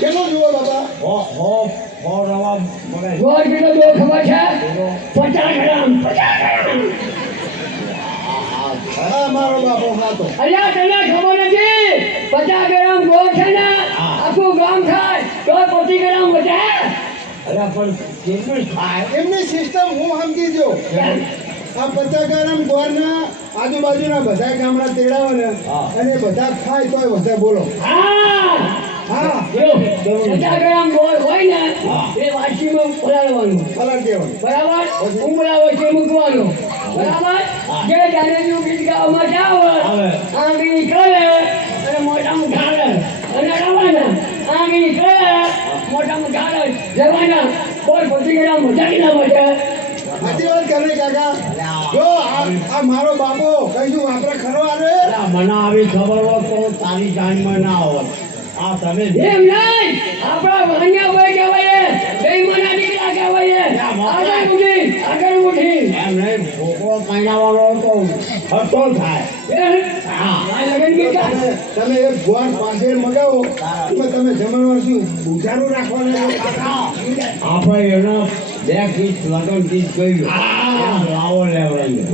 કેટલો જોવો બાપા? હો રવા મળે ગોળ કેટલો જો ખબર છે 50 ગ્રામ હા મારો બાપો ખાતો. અલ્યા તને ખબર નથી 50 ગ્રામ ગોળ છે ને આખું ગામ થાય તો 25 ગ્રામ વધે અરે પણ કેટલું થાય એમની સિસ્ટમ હું સમજી જો. આ 50 ગ્રામ ગોળના આજુબાજુના બધા ગામડા તેડાવે ને અને બધા ખાય તોય વધે. બોલો. હા હા 50 ગ્રામ ગોળ હોય ને એ વાટકીમાં પલાળવાનું પલટ દેવાનું. બરાબર ઉમરા વચ્ચે મૂકવાનું બરાબર જે જાનેનું ગીત ગાવામાં જાવ આંગળી કરે અને મોઢામાં ઢાળે અને રવાના આંગળી કરે મોઢામાં ઢાળે જવાના કોઈ 25 ગ્રામ વધારી ના વધે સાચી વાત કે નહીં કાકા જો આ મારો બાપો કઈશું વાપરે ખરો આરે મને આવી ખબર હોત તો તારી જાનમાં ના હોત આ તમે એમ નહીં આપણા વાણિયા ભાઈ કહેવાય બેઈમાના દીકરા કહેવાય આગળ ઉઠી એમ નહીં છોકરો પહેરાવાનો તો ખર્ચો થાય હા આ લગન ગીતા તમે એક ગોળ પાસે મગાવો તમે જમણવાર શું બુજારું રાખવાનું આપણે એનો 2 પીસ લગન પીસ ગયું લાવો લેવડાવી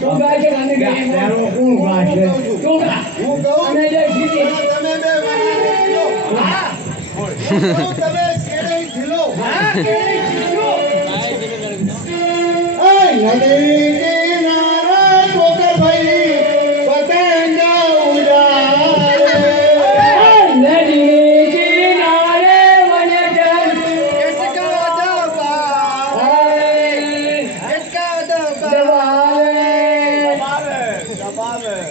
તો ગાય છે ગાને પેલો કોણ ગાશે તો ગા હું કહું અને જે જીતી તમે બે હા તમે કેડે ઢીલો હા કેડે ઢીલો એ નદી કિનારે કોકે ભાઈ પતંગ ઉડાડે નદી કિનારે વનજન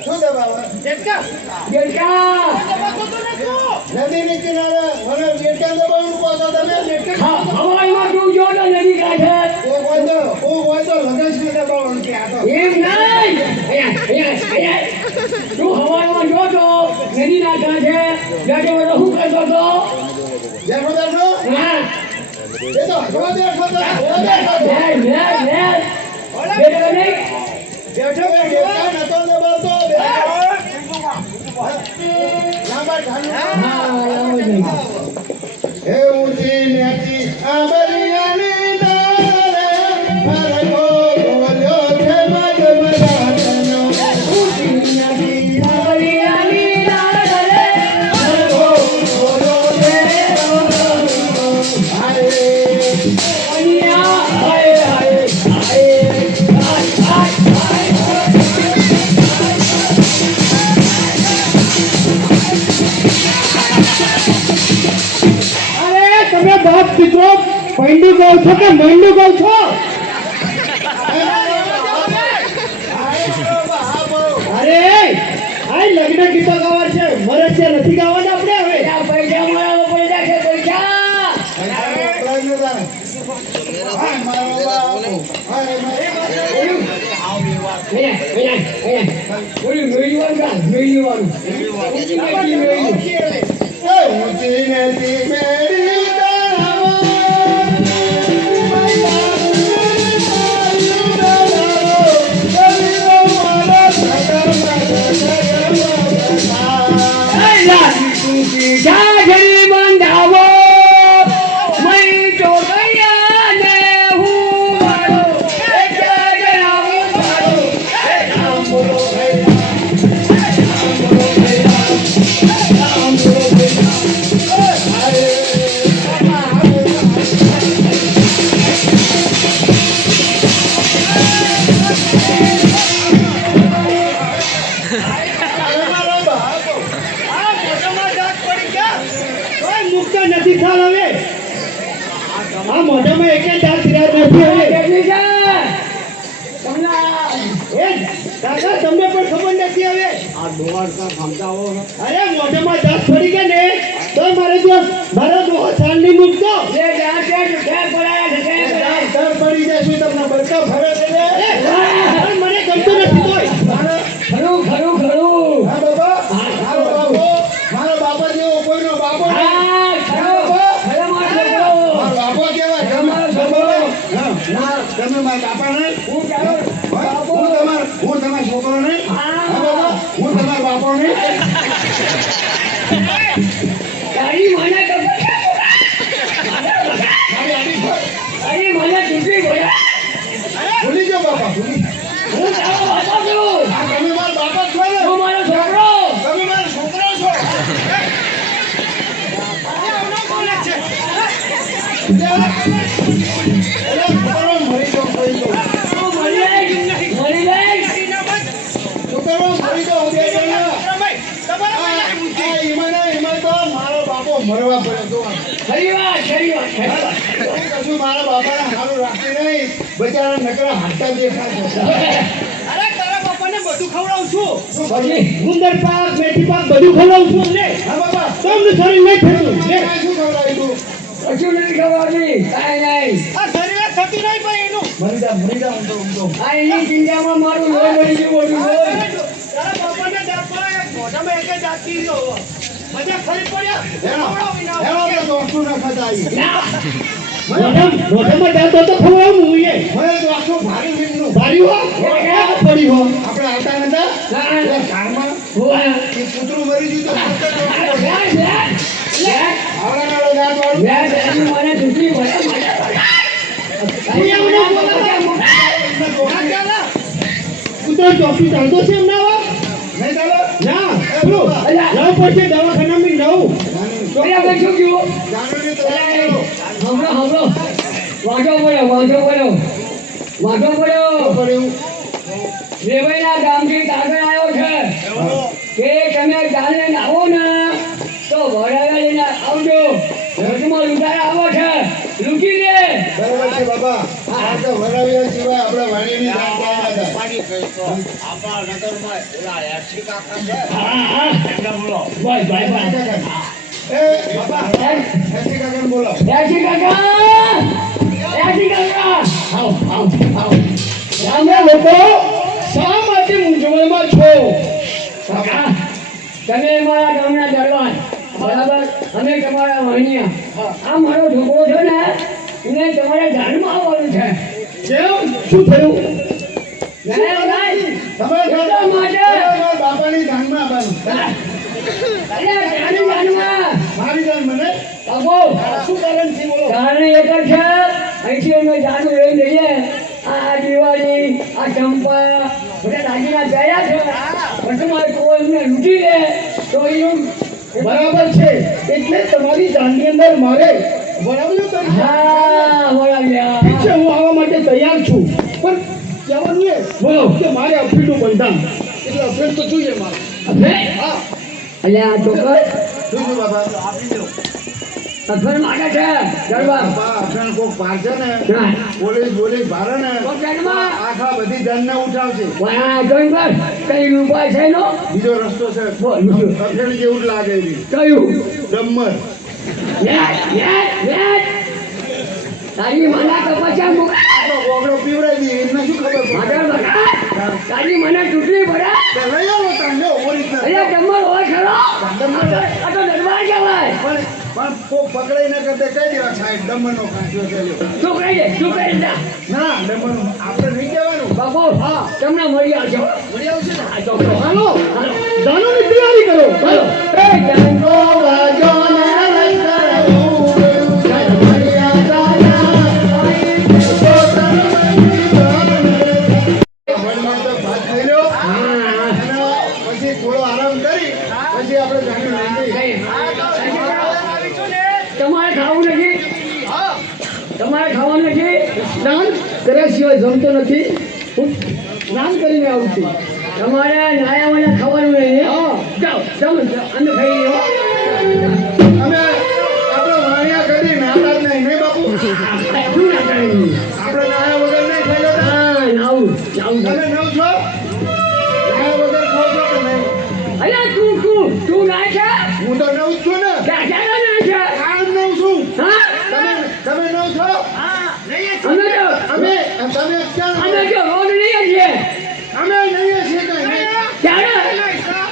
શું દબાવે ગેટકા નદીની કિનારે મને વેટકા દબાવવાનું કહો છો તમે હવાઈમાં તું જો તો નદી કાંઠે હું હોય તો લગન દબાવવાનું કે આ તો એમ નહીં અહીંયા તું હવાઈમાં જો તો નદીના કાંઠે જાજે બધો શું કરતો હતો બેઠો બેઠો હા એ તો હવા બેઠો તો હવા બેઠો લે બેટો નહીં બેઠો બેઠો નતો દબાવતો લાંબા ઠાલું હે ઊંચી નેચી આબરિયાની ડાળે મારો બોલ્યો છે મજ મરાનો ઊંચી નેચી હરિયાની ડાળે મારો બોલ્યો છે હાય અનિયા હાય હાય અરે તમે બાપ દીકરો પૈંડું કહો છો કે મંડું કહો છો અરે આ લગ્ન ગીતો ગાવા છે મરે છે નથી ગાવાના આપણે હવે આ પૈસા મળ્યા પૈસા છે પૈસા ઓલું મેળીવાનું કા મેળીવાનું ઊંચી નેચી મેરી જાગરી બંધાવો મઈ તો ગયા ને હું મારો જાગરાવું મારો નામ બોલો મુક્ત નથી થાલ હવે આ મોઢામાં એક દાંત રહ્યા નથી હવે કેટલી છે તમને એ દાદા તમને પણ ખબર નથી હવે આ દોડ કા સમજાવો અરે મોઢામાં દાંત પડી ગયા ને તો મારો દોહો સાલની મૂકતો જે જાતે ઠેર પડાયા છે ઠેર પડાયા દર પડી જાય શું તમને બળકા ફરે છે પણ મને ગમતું નથી તોય ખરું ખરું ખરું હા બાબા મારો બાપા જેવો કોઈનો બાપો નહીં. હા ખરું ખરું મારો મારો બાપો કેવાય તમે તમે મારા બાપા નહીં હું ચાલો હું તમારો છોકરો નહીં હા બાબા હું તમારો બાપો નહીં તારી મને તો તારી મને તૂટી ગયા ભૂલી જાઓ બાપા ભૂલી હું તારો બાપા છું આ તમે મારા બાપા છો ને તું મારો છોકરો તમે મારા છોકરો છો અરે છોકરો મરી જાઓ કોઈ તો તું મરી લઈશ છોકરો મરી જાઓ બે જણા એમાં તો મારો બાપો મરવા પડ્યો તો ખરી વાત ખરી વાત ખરી વાત કશું મારા બાપાને સારું રાખતી નહીં બચારા નકરા હાથતા દેખાય ગુંદર પાક મેથી પાક બધું ખવડાવું છું ને હા બાબા તમને શરીર નહીં થતું લે શું ખવડાવ્યું કશું નથી ખબર કાંઈ નહીં આ શરીર થતી નહીં પણ એનું મરી જા ઊંધો. આ એની ચિંતામાં મારું લોહી બળી ગયું મોટું લોહી. તારા બાપાને દાંતમાં એક મોઢામાં એક જ દાંત કીધો. મજા ખરી પડ્યા. હેલો આપણે દોસ્તું ન ખતાઈ. મોઢામાં દાંત હતો ખવડાવું હું એ. મને તો આખું ભારી વીજનું. ભારી હો પડી હો. આપણે આવતા નતા એટલે ઘરમાં હોવા. એ કૂતરું મરી ગયું તો ફક્ત દોસ્તું. લે, લે, લે. આવડાનારો દાંત વાળું. લે, બેની મને દુખી પડે, મને પડે. અહીંયા મને બોલાવે. કૂતરો ચોકી ચાલતો છે એમ ના હો? નહીં ચાલો. ના પેલું નવ પડશે દવાખાનામાં નવ. અહીંયા બેઠું ગયું. જાનુની તો વાત કરો. હમણાં વાંધો પડ્યો. પડ્યું. રેવાઈના ગામથી કાગળ આવ્યો છે કે તમે ચાલે આવો ને તો ભરાવ્યા લઈને આવજો. ઘરમાં લૂંટારા આવો છે, લૂંટી દે. બરાબર છે બાબા. આ તો વરાવ્યા સિવાય આપણા વાણીની દાંત લાવ્યા હતા. હા. ભાઈ. એ બાબા એસી કાકાને બોલો. એસી કાકા. આવો. તમે લોકો શા માટે મૂંઝવણમાં છો? કાકા, તમે મારા ગામના દરબાર, બરાબર? અમે તમારા વાણિયા. આ મારો છોકરો છે ને એને તમારે ધ્યાનમાં આવવાનું છે. કેમ શું થયું? નહીં. તમારે એટલા માટે. તમારા બાપાની જાનમાં આવવાનું. અરે, ધ્યાનમાં. મારી જાન મને બાપુ, શું કારણથી બોલો. કારણ એક જ છે, અહીંથી અમે જાનું લઈ લઈએ. આ દિવાળી, આ ચંપા, બધા દાગીના પહેર્યા છે. વચમાં કોઈ એમને લૂંટી લે તો એનું બરાબર છે એટલે તમારી જાનની અંદર મારે વરાવ્યું કરી. હા, બોલાવ્યા. ઠીક છે હું આવવા માટે તૈયાર છું પણ કહેવાનું એ બોલો કે મારે અફીણનું બંધાણ એટલે અફીણ તો જોઈએ મારે. અફે? હા અલ્યા આ ચોક્કસ શું છે બાબા. અફર માગે છે ગરબા. બાપા અફેણ કોક પાર છે ને હા. પોલીસ ભારે ને કોક જાનમાં. આખા બધી જાનને ઉઠાવશે. વાહ, જોઈ બસ. કઈ ઉપાય છે નો? બીજો રસ્તો છે. બોલ, બીજો. અફેણ જેવું જ લાગે એવી. કયું? ડમ્મર. યાર. તારી મને કપાચા મૂક. તો ગોગડો પીવડાવી દઈએ એમને શું ખબર પડે. આગળ બગા. તારી મને તૂટલી પડે. તો લઈ આવો તમને ઓરિજિનલ. અલ્યા ડમર હોય ખરો? આ તો દરબાર કહેવાય. પણ કોક પકડાઈ ન કરતે કઈ દેવા સાહેબ ડમ્મરનો કાંઠો છે લ્યો. શું કરી દે? ના ડમ્મરનો આપણે નહીં કહેવાનું. બાપુ, તમને મળી આવજો. મળી આવશે ને. આ ચોકડો. હાલો જાનોની તૈયારી કરો. હાલો. એ જંગો વાજો ને વળમાં તો ભાત ખાઈ લો અને પછી થોડો આરામ કરી પછી આપણે જાણી લઈ તમારે ખાવું નથી? તમારે ખાવાનું નથી? સ્નાન કર્યા સિવાય જમતો નથી. હું સ્નાન કરીને આવું છું. તમારે નાયા મને ખાવાનું નહીં. હા. જાઓ, જમો. અમે ખાઈ લઈએ હો. અમે આપણે વાણિયા કરી નાતા જ નહીં નહીં બાપુ. શું ના કરે? આપણે નાયા વગર નહીં ખાઈ લેતા. હા, નાવું. તમે નવ છો નાયા વગર ખાવ છો કે નહીં. અલ્યા તું ના છે? હું તો નવ જ છું ને. ક્યાં ના છે? આ જ નવ છું. હા? તમે નવ છો. અમે જો તમે ક્યાં અમે જો રોડ લઈએ છીએ. અમે નહીં છીએ કઈ નહીં. ક્યારે?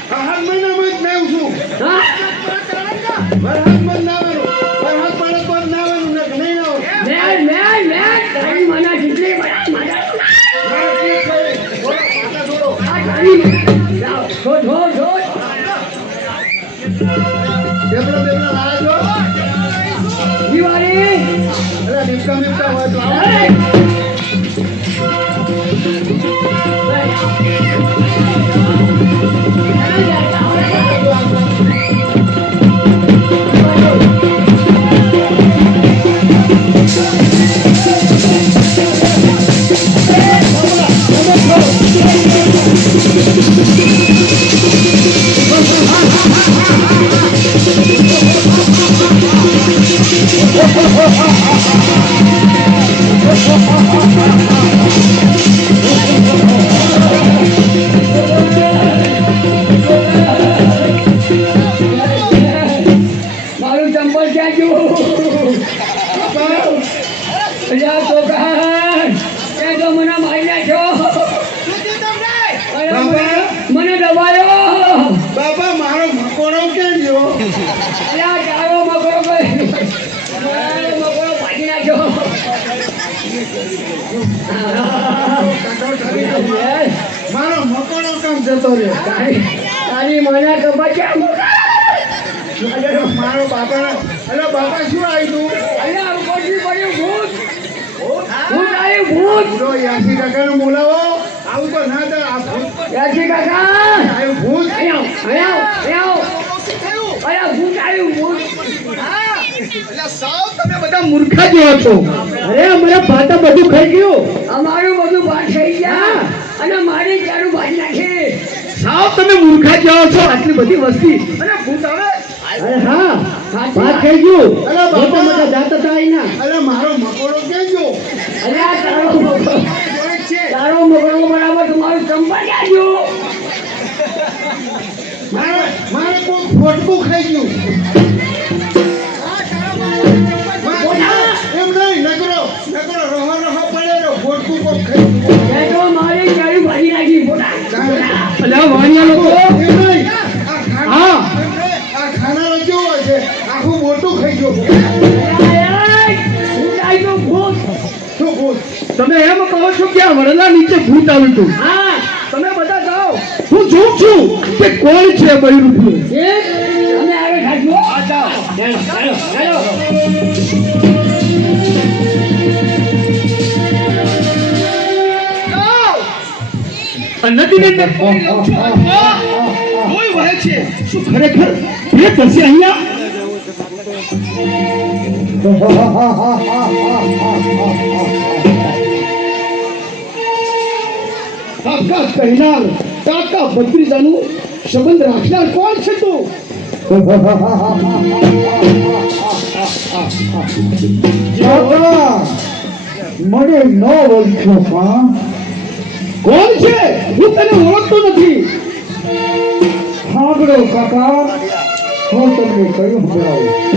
હર મહિનામાં જ નવ છું. હા? વરસાદમાં જ નાવાનું. વરસાદ પડે તો જ નાવાનું ને નહીં નાવાનું. મેં તારી મને કેટલી બડા મજા. મારે ઠીક છે. બોલો, પાછા છોડો. આ તારી જાઓ, છોડ. બેબડા લાયા છો. દિવાળી. અરે નીપકા હોય તો આવો. અરે! Ha ha ha ha! નાખ્યો અરે બાપા. મને દબાયો બાપા મારો મકોડો ક્યાં ગયો અલ્યા તારો મકોડો ભાગી નાખ્યો મારો મકોડો કામ જતો રહ્યો તારી મને તો બચાવ મારો બાપા અરે બાપા શું આવ્યું અલ્યા ઉપરથી પડ્યું ભૂત ભૂત આવ્યું ભૂત તું યાસી કાકાને બોલાવો આવું તો ના થાય આ ભૂત યાસી કાકા આવ્યું ભૂત અહીંયા ભૂત આવ્યું ભૂત તમે બધા મૂર્ખા જેવા છો અરે અમારા ભાતા બધું ખાઈ ગયું અમારું બધું ભાત થઈ ગયા અને મારી ચારું ભાત નાખી સાવ તમે મૂર્ખા જેવા છો આટલી બધી વસ્તી અને ભૂત આવે અરે હા ભાત ખાઈ ગયું અરે બાપા. મોટા જાત હતા અહીંના અરે મારો મકોડો ક્યાં ગયો અલ્યા તારો મગરો બરાબર તમારું ચંપા ક્યાં ગયું મારે કોઈ ફોટકું ખાઈ ગયું એમ નહીં નકરો રહો પડેલો ફોટકું કોક ખાઈ ગયું મેં તો મારી ચારું ભાજી નાખી પોતા અલ્યા વાણિયા લોકો એમ નહીં હા. આ ખાનારો કેવો છે આખું મોટું ખાઈ ગયું શું ભૂત તમે એમ કહો છો કે આ વડલા નીચે ભૂત આવ્યું હતું હા તમે બધા જાઓ હું જોઉં છું કે કોણ છે બૈરું તમે આગળ ખાજો ચાલો નદીની અંદર કોઈ વહે છે શું ખરેખર એ થશે અહીંયા કાકા કહેનાર કાકા ભત્રીજાનું સંબંધ રાખનાર કોણ છે તું મને ન ઓળખ્યો પણ કોણ છે હું તને ઓળખતો નથી સાંભળો કાકા હું તમને કયું સંભળાવું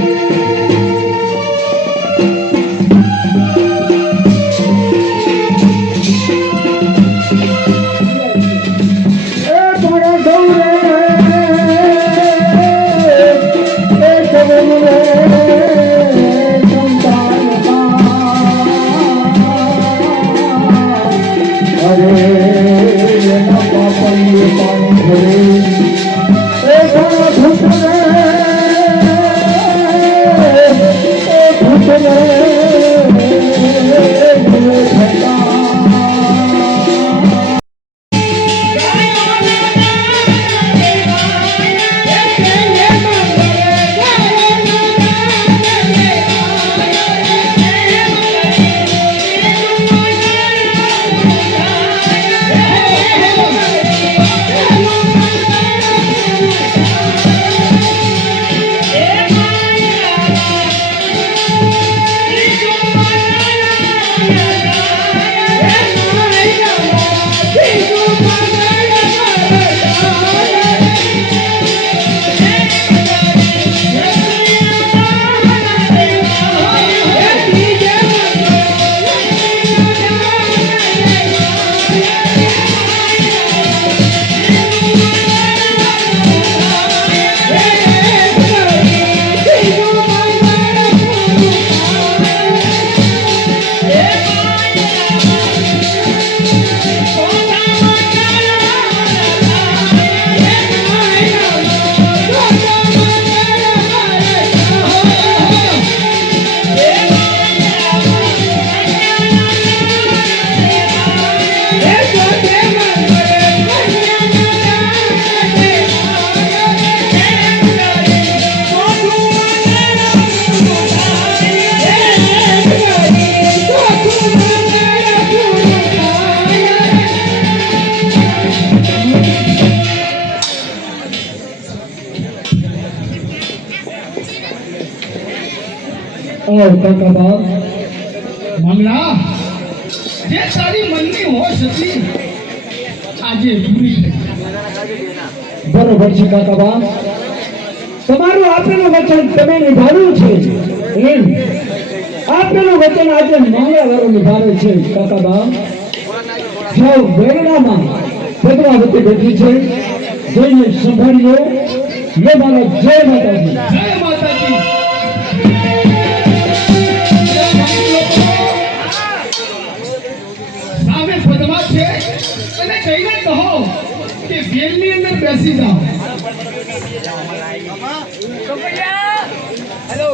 કાકા બાપ મંગલા જે તારી મનની હોશ હતી આજે પૂરી થઈ બરોબર છે કાકા બાપ તમારું આપેલું વચન તમે નિભાવ્યું છે એમ આપેલું વચન આજે મંગળવારે નિભાવે છે કાકા બાપ જો વેરડામાં ભદ્રાવતી બેઠી છે જોઈને સંભાળી લો લે મારો જય માતાજી જય માતાજી સામે પદમાં છે અને કહીને કહો કે વેલની અંદર બેસી જાઓ હેલો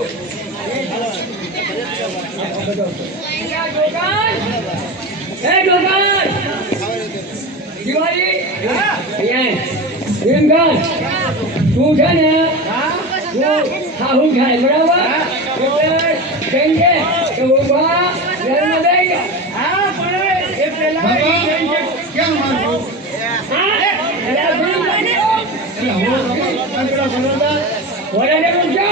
હે જોગાન દિવાળી અહીંયા તું છે ને હું ખાય બરાબર એટલે કહીએ કે ઉભા ઘરમાં બેસી જા. બાબા કેમ મારો વડાને પૂછો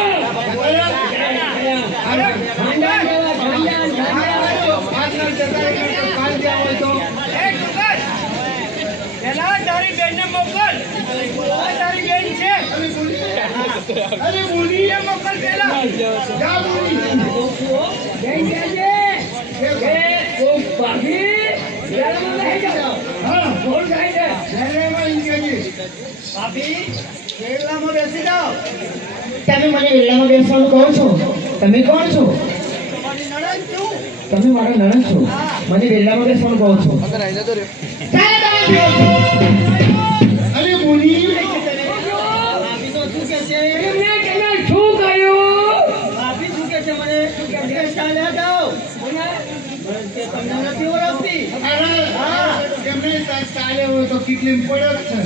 અરે બોલી મોકલ પેલા જા બોલી હા શહેરમાં ઇન્કેજી ભાભી કેરલામાં બેસી જાઓ તમે મને વેલામાં બેસવાનું કહો છો તમે કોણ છો તમે મારા નણંદ છો મને વેલામાં બેસવાનું કહો છો અરે બોલી અરે હા કેમને ચાલે હોય તો કેટલી પડ્યો જ છે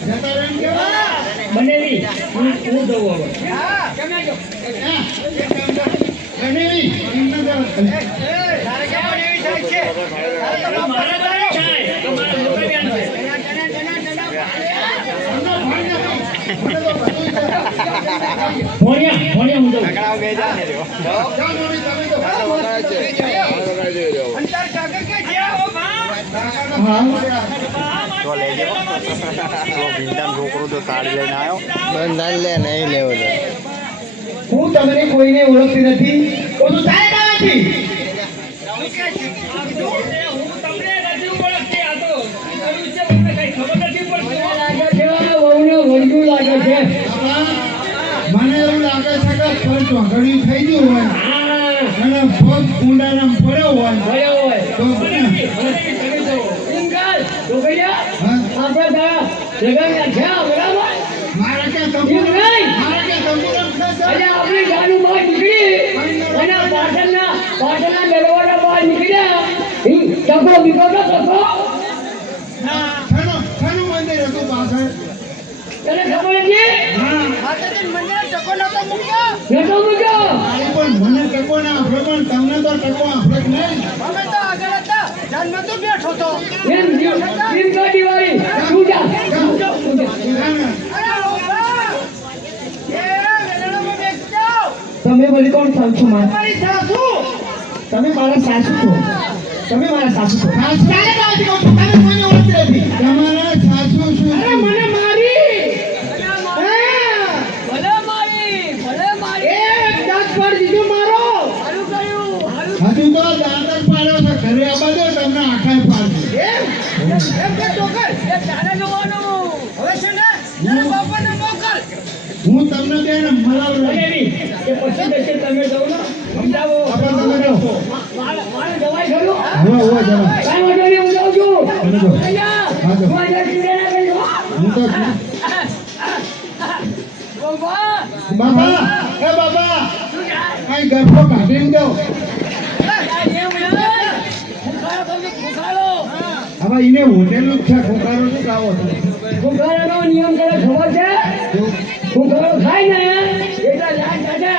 જતા રહે કેવા બનેવી હું દઉં હવે બનેવી હિંમતનગર ભણ્યા હું દઉં હું તમને કોઈને ઓળખતી નથી તો તું ચાલે ક્યાંથી? મને એવું લાગે છે કે પગ ચોઘડિયું થઈ ગયું હોય અને પગ ઊંડાના પડ્યો હોય તો મારે ક્યાં તંબુરમ થશે શાનું મંદિર હતું પાછળ હા તારી પણ મને ટકો ના આપણે પણ તમને તો ટકો આપણે જ નહીં તમે બોલી કોણ થાવ છો તમે મારા સાસુ છો તમે મારા સાસુ છો ચાલે ક્યાંથી કહું છું? તમે કોઈને ઓળખતી નથી તમારા સાસુ શું અરે મને મારી એક દાંત પાડી દીધો મારો હજુ તો દાંતર પાડ્યો છે ઘરે આવવા દો તમને આખા પાડશે હું તમને બેન મળાવું પછી તમે જાઓ ને સમજાવો આપણે તમે રહો મારે દવાઈ ખરું હવે જરા કાંઈ વાંધો નહીં હું જાઉં છું તમે જો અહીંયા હા જો હું આજે ચીડે ના કરજો હું તો બાબા એ બાબા કઈ ગરફો કાઢીને દો હવે એને હોટેલ જ છે ખોકારો શું ખાવો છો ફુગારાનો નિયમ તને ખબર છે ફુગારો ખાય ને એટલે લાજ કાઢે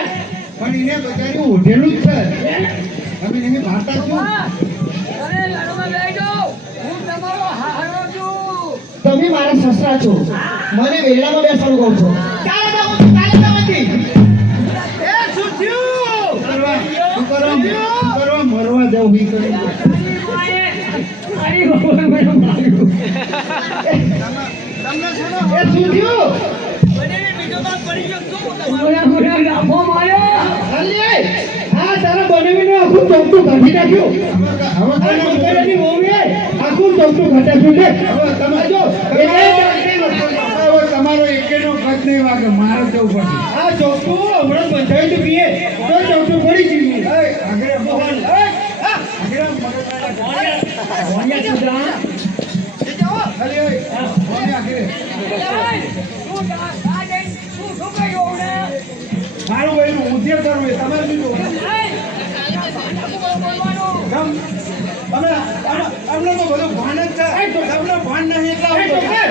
પણ એને બધાની હોટેલ જ છે તમે એની વાર્તા શું અરે લડમાં બેસી જાઓ હું તમારો હારો છું તમે મારા સસરા છો મને વેલામાં બેસવાનું કહો છો ચાલે જાઓ કરવા મરવા જવું ઈ કરી દો. મારી બાબા મને માર્યું એ શું થયું? બનેવી બીજો મોરા મોરા લાફો માર્યો. અલ્યા આ તારા બનાવીને આખું ચોકટું કાઢી નાખ્યું હવે આ છોકરાની વહુએ આખું ચોકટું કાઢ્યું છે તમે જો હવે તમારો એકેનો ખર્ચ નહીં વાગે મારે જવું પડશે આ ચોકટું હમણાં બંધાઈ તો પીએ તો ચોકટું પડી ગયું આગળ ભગવાન ભણ્યા છોકરા. ખાલી હોય આગળ તું શું કહ્યું ને? મારું ભાઈનું ઉદ્યોગ કરવું એ તમારે શું જોવું? કેમ? અમને તો બધું ભાન જ છે તમને ભાન નહીં એટલે આવું બધું.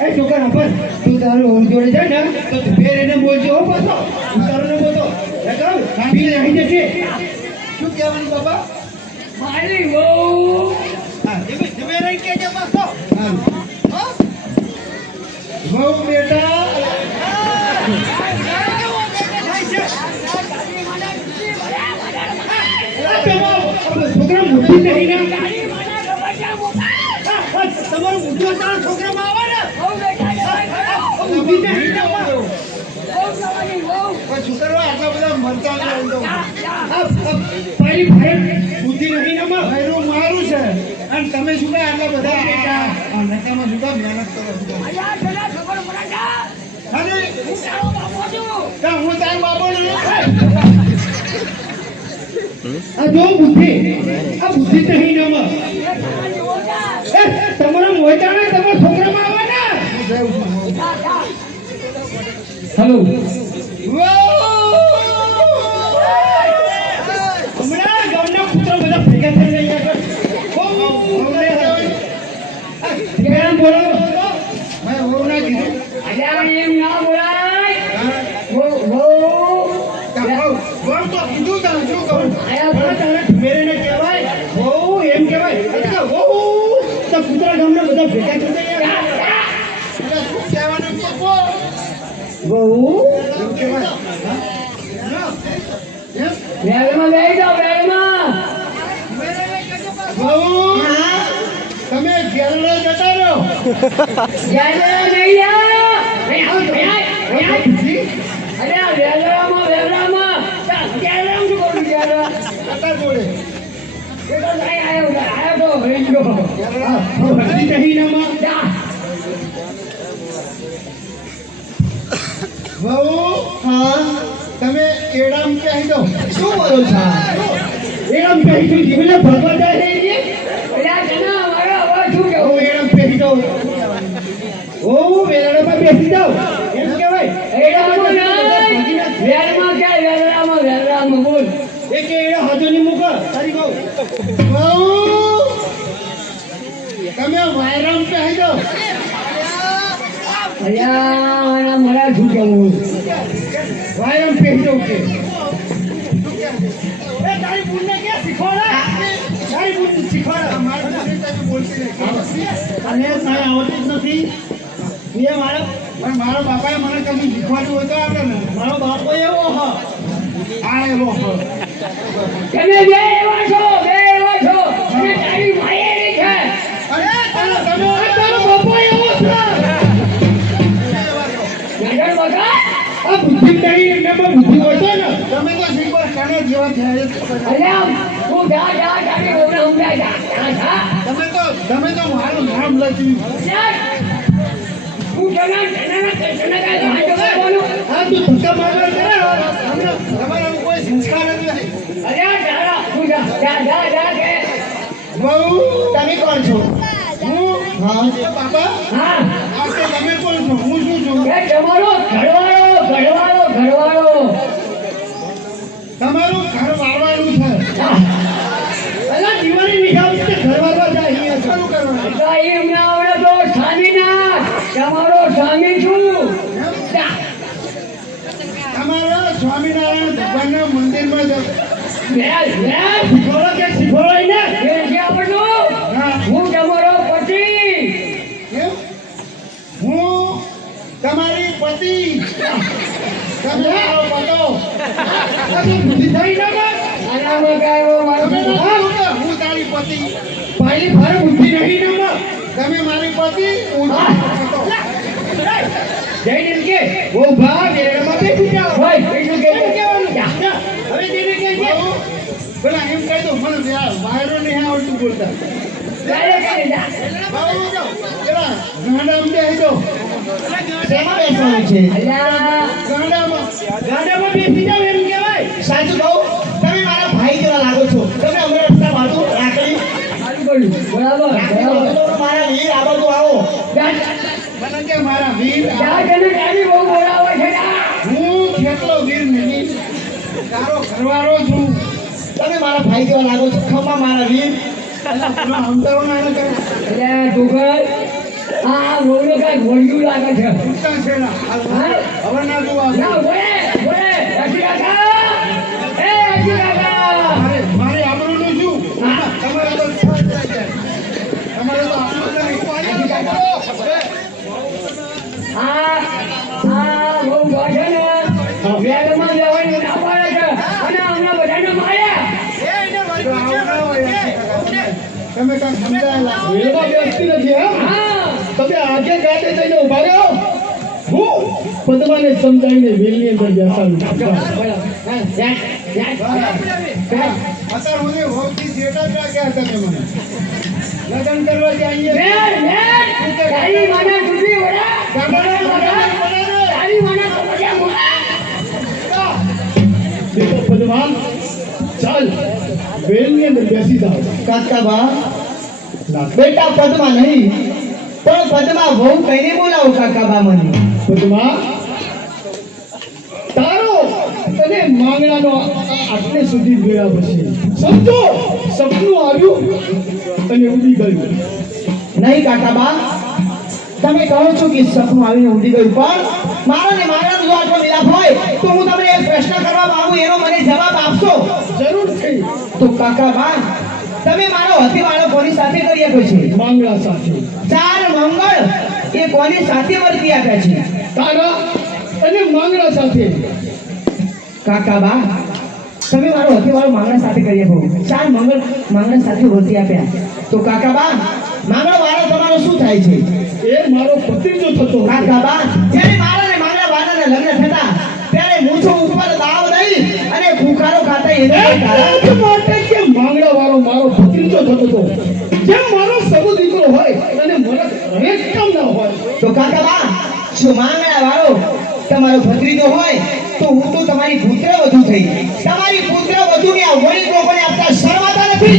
એ છોકરા પર તું તારું ઓમ જોડે જાય ને તો તું ફેર એને બોલજો હો પાછો તું તારું ને બોલતો એ કહું સાંભળી આવી જશે શું કહેવાનું બાબા? મારી વહુ હા તમે રહી કેજો પાછો બહુ બેટા છોકરા બુદ્ધિ નહીં ને તમારું બુદ્ધિ તારા છોકરામાં આવે ને બુદ્ધિ નહીં ને શું કરવા આટલા બધા મરચા લઈ દઉં પહેલી ભાઈ બુદ્ધિ નહીં ને માં ભાઈનું મારું છે અને તમે શું કાંઈ આટલા બધા આ નકામાં શું કાંઈ મહેનત કરો છો? ખાલી ત્યાં હું તારો બાપો નહીં આ જો બુદ્ધિ આ બુદ્ધિ નહીં ને માં તમારા મોટાને તમારા છોકરામાં આવે ને હેલો હમણાં ગામના કૂતરા બધા ભેગા થઈ રહ્યા છે કેમ બોલો મેં બહુ ના કીધું અલ્યા એમ ના બોલાય. વહુ બહુ તો કીધું તમે શું કરું આયા તારે મેરેને કહેવાય બહુ એમ કહેવાય અચ્છા બહુ તો કૂતરા ગામના બધા ભેગા થઈ રહ્યા એટલે શું કહેવાનું છે કહો. બહુ એમ કહેવાય એમ બેડમાં બેસી જાઓ બેડમાં. બહુ તમે ઘેરડે જતા રહો જ્યારે નહીં અલ્યા વેલરામાં ત્યારે હું શું કરું ત્યારે જતા જોડે એ તો નહીં આવ્યો તો રહી ગયો. બુદ્ધિ નહીં ને માં જા. બહુ હા તમે એડામ કહી દો શું બોલો છો એમ કહી તું જીવને ભરવા જાય છે અલ્યા જના મારો અવાજ શું ઓ કેવું? એમ બેસી જાઓ ઓ વેલાડા પર બેસી જાઓ એમ કહેવાય વેલરામાં નહીં. વેલમાં ક્યાં વેલરામાં બોલ. એક એડા હાથોની મુક તારી કહું બહુ તમે વાયરામ કહી દો અલ્યા મારા શું કેવું? વાયરમ બેસી જાઓ કે એ તારી બુનને કે શીખવાડા તારી બુન શીખવાડા મારી બુન તને બોલતી નહીં અને તારે આવડતું જ નથી એ મારા પણ મારા બાપાએ મને કશું શીખવાડ્યું હોય તો આપણે ને મારો બાપો એવો હ આ એવો તમે બે એવા છો અને તારી માયેરી છે. અરે તમે તારો બાપો એવો છે નજર બગા. આ બુદ્ધિ નહીં એમનામાં બુદ્ધિ હોય તો ને તમે તો શીખવા કાને જેવા થયા છે. અલ્યા તું જા તારી બહુને સમજાય જા. તમે તો મારું નામ લખ્યું તું જના બોલું. આ તું ધક્કા મારવા કરે તમારા કોઈ સંસ્કાર જ નહીં અલ્યા જા તું જા કે. બહુ તમે કોણ છો હું હા બાપા હા આ તો તમે કોણ છો હું શું છું એ તમારો ઘરવાળો. તમારું ઘર વાળવાનું છે અલા દિવાળી નિશાળ છે ઘર વાળવા જાય અહીંયા શરૂ કરવાનું તો એમને આવડે તો સ્વામીનાથ તમારો સ્વામી છું. જા. તમારા સ્વામિનારાયણ ભગવાનના મંદિરમાં જાઓ શીખવાડો કે શીખવાડો ને એ છે આપણું. હા હું તમારો પતિ. કેમ? હું તમારી પતિ તમે મારો પતો આ તો બુદ્ધિ થઈ ને બસ આનામાં કાંઈ મારો તમે નથી બોલતા, હું તારી પતિ પહેલી ફર બુદ્ધિ નહીં ને બસ તમે મારી પતિ હું તારો પતો. જઈને એમ કે ઓ ભા વેરમાં બેસી જાઓ હોય એટલું કે કહેવાનું જા. હવે તેને કહે છે પેલા એમ કહી દો મને વાયરો નહીં આવડતું બોલતા ત્યારે જા બાબુ જાઓ પેલા ગાંડામાં બેસી દો શેમાં બેસવાનું છે અલ્યા ગાંડામાં ગાડામાં બેસી જાઓ એમ કહેવાય. સાચું કહું તમે મારા ભાઈ જેવા લાગો છો તમે અમારા રસ્તા વાતો રાખડી સારું કર્યું બરાબર રાખડી બરાબર વાતો તો મારા વીર આ બાજુ આવો જા મને કે મારા વીર જા તને કાલી બહુ બોલાવે છે જા હું કેટલો વીર નહીં તારો ઘરવાળો છું તમે મારા ભાઈ જેવા લાગો છો ખમા મારા વીર સમજાવો ના એને કરે અલ્યા છોકર આ રોડનો કાંઈ ઘોડિયું લાગે છે ઉલટા છેડા હા હવે ના જોવા ના બોલે બોલે અજી કાકા એ અજી કાકા મારે આબરૂનું શું તમારે તો તમારે તો આબરૂ આ બહુ છે ને વેલમાં જવાની ના પાડે છે અને અમને બધાને માર્યા તમે કાંઈ સમજાયેલા વેરમાં બેસતી નથી હા હા તમે આજે ગાડે જઈને ઉભા રહ્યો હું પદ્માને સમજાવીને વેલની અંદર બેસાડું. અત્યાર સુધી હોશથી જેટા જ રાખ્યા હતા તમે મને લગ્ન કરવા જઈએ મેર મેર તારી માના છૂટી વડા તારી માના તો મજા મોડા બેટા પદ્મા ચાલ વેલની અંદર બેસી જાઓ. કાકા બા બેટા પદ્મા નહીં પણ પદ્મા બહુ કઈને બોલાવો કાકા બા મને પદ્મા તારો અને માંગણાનો આટલે સુધી ગયા પછી સમજો સપનું આવ્યું અને ઉડી ગયું. નહીં કાકા બા તમે કહો છો કે સપનું આવીને ઉડી ગયું પણ મારો ને મારા જો આટલો મિલાપ હોય તો હું તમને એક પ્રશ્ન કરવા માંગુ એનો મને જવાબ આપશો જરૂરથી તો કાકા બા તમે મારો હથીવાળો કોની સાથે કરી આપ્યો છે માંગણા સાથે ચાર મંગળ એ કોની સાથે વર્તી આપ્યા છે તારા અને માંગણા સાથે. કાકા બા તમે મારો હથીવાળો માંગણા સાથે કરી આપ્યો ચાર મંગળ માંગણા સાથે વર્તી આપ્યા તો કાકા બા માંગણો વાળો તમારો શું થાય છે એ મારો ભત્રીજો થતો હતો. કાકા બા જ્યારે મારા ને માંગણા વાળાના લગ્ન થતા ત્યારે મૂછો ઉપર દાવ દઈ અને ભૂખારો ખાતા એને એટલા જ માટે કે માંગણા વાળો મારો ભત્રીજો થતો હતો. જેમ મારો સગો દીકરો હોય અને મને હરેક કામ ના હોય. તો કાકા બા જો માંગણા વાળો તમારો ભત્રીજો હોય તો હું તો તમારી પુત્ર વધુ થઈ તમારી પુત્ર વધુ ને આ વળી લોકોને આપતા શરમાતા નથી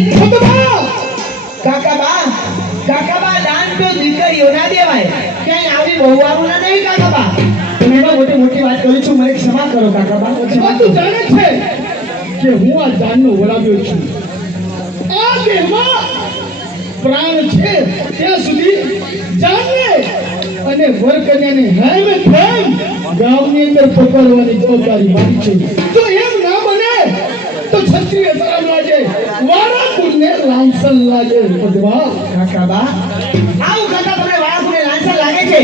કાકા બા દાન તો દીકરીઓ ના દેવાય ક્યાંય આવી બહુ આવું ના નહીં કાકા બા તમે એમાં મોટી વાત કરું છું મને ક્ષમા કરો કાકા બા એમાં તું જાણે છે કે હું આ જાનનો વડાવ્યો છું. આ દેહમાં પ્રાણ છે ત્યાં સુધી જાનને અને વરકન્યાને હેમે પ્રેમ ગામની અંદર પકડવાની જવાબદારી મારી છે. જો એમ ના બને તો ક્ષત્રિય શરમ લાગે વારા કુળને લાંછન લાગે. પદ્મા કાકા બા આવું કરતા તમને વાળાને લાંછન લાગે છે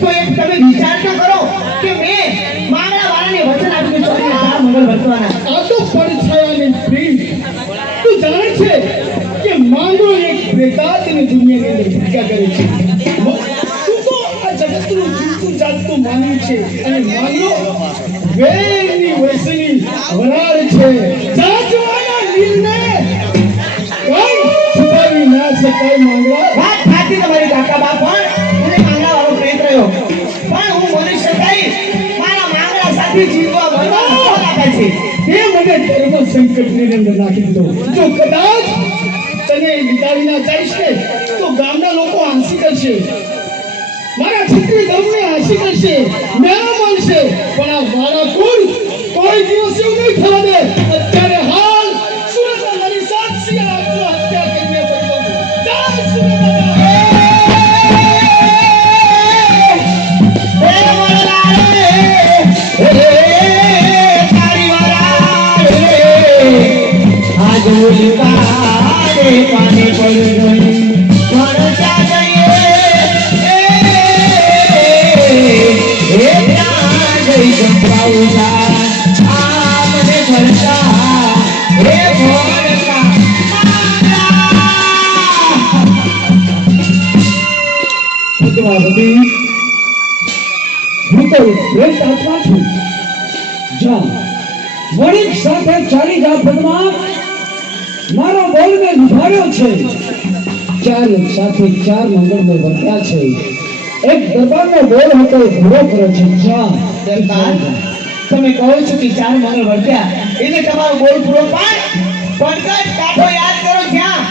તો એક તમે વિચાર તો કરો કે મેં માંગણા વાળાને વચન આપ્યું કે ચોરીને ચાર મંગળ વર્તવાના આ તો પડછાયાની પ્રીત તું જાણે છે કે માંગો એક પ્રેતાતની દુનિયાની અંદર ભટકા કરે છે. તું તો આ જગતનું જીવતું જાગતું માનવી છે અને માંગો વેરની વૈસની વરાળ છે. જાજવાના નીલને કોઈ છુપાવી ના શકાય. માંગવા વાત સાચી તમારી કાકા બા પણ મને માંગણા વાળો પ્રેત રહ્યો પણ હું મનુષ્ય થઈ મારા માંગણા સાથે જીવવા મરવાનો ફળ આપે છે તે મને ધર્મ સંકટની અંદર નાખી દીધો. જો કદાચ તને વિતાવી ના જઈશ ને તો ગામના લોકો હાંસી કરશે મારા ક્ષત્રિય ધર્મને હાંસી કરશે મેળા માનશે પણ આ મારા કુળ કોઈ દિવસ એવું નહીં થવા દે. અત્યારે હાલ સુરતના મારી સાક્ષી આત્મહત્યા કરીને પડતો છું. જય સુરત. પાને પડી ગઈ પણ ત્યાં જઈએ ત્યાં જઈ જંપાવું આ મને ભરતા હે ભરતા પદ્માવતી હું પ્રેત આત્મા છું. જા વણિક સાથે ચાલી જા પદ્મા. મારો બોલ મેં નિભાવ્યો છે. ચાર સાથે ચાર મંગળ મેં વર્ત્યા છે. એક દરબારનો બોલ હતો એ પૂરો કર્યો છે. જા દરબાર, તમે કહો છો કે ચાર મંગળ વર્ત્યા એટલે તમારો બોલ પૂરો પણ કાઠો યાદ કરો જ્યાં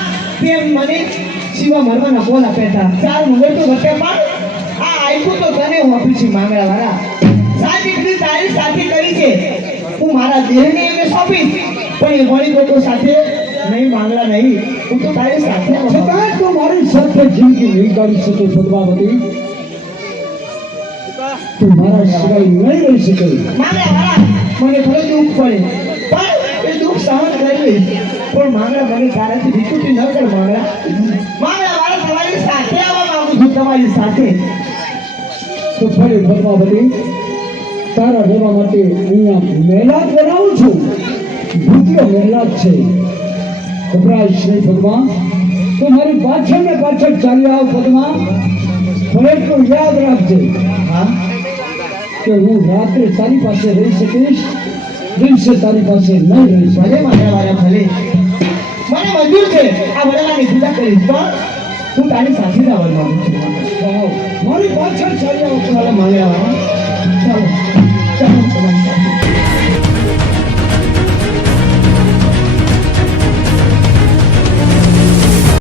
તે મને શિવા મરવાના બોલ આપ્યા હતા. ચાર મંગળ તો વર્ત્યા પણ આ આયકું તો તને હું આપી છું માંગડા વાળા. સાચી રીતે તારી સાથે કરી છે. હું મારા દેહને એમને સોંપીશ પણ એ વળી લોકો સાથે નહીં માંગડા નહીં. હું તો તારી સાથે છતાં તો મારી સાથે જિંદગી નહીં કાઢી શકે પદ્માવતી. તું મારા સિવાય નહીં રહી શકે. માંગડા વાળા મને ભલે દુઃખ પડે પણ એ દુઃખ સહન કરી લઈશ. પણ માંગડા મને તારાથી વિકૃતિ ન કર માંગડા. માંગડા વાળા તમારી સાથે આવવા માંગુ છું. તમારી સાથે તો ફરી પદ્માવતી તારા રહેવા માટે અહીંયા મહેલાત બનાવું છું. ભૂતિયો મહેલાત છે. ગભરાઈશ નહીં પદ્મા. તો મારી પાછળ ને પાછળ ચાલી આવ પદ્મા. પણ એટલું યાદ રાખજે હા કે હું રાત્રે તારી પાસે રહી શકીશ, દિવસે તારી પાસે નહીં રહી શકીશ. ભલે માંગડા વાળા ભલે મને મંજૂર છે. આ વડાલાની પૂજા કરીશ પણ હું તારી સાથે જ આવવા માંગુ છું. મારી પાછળ ચાલી આવ માંગડા વાળા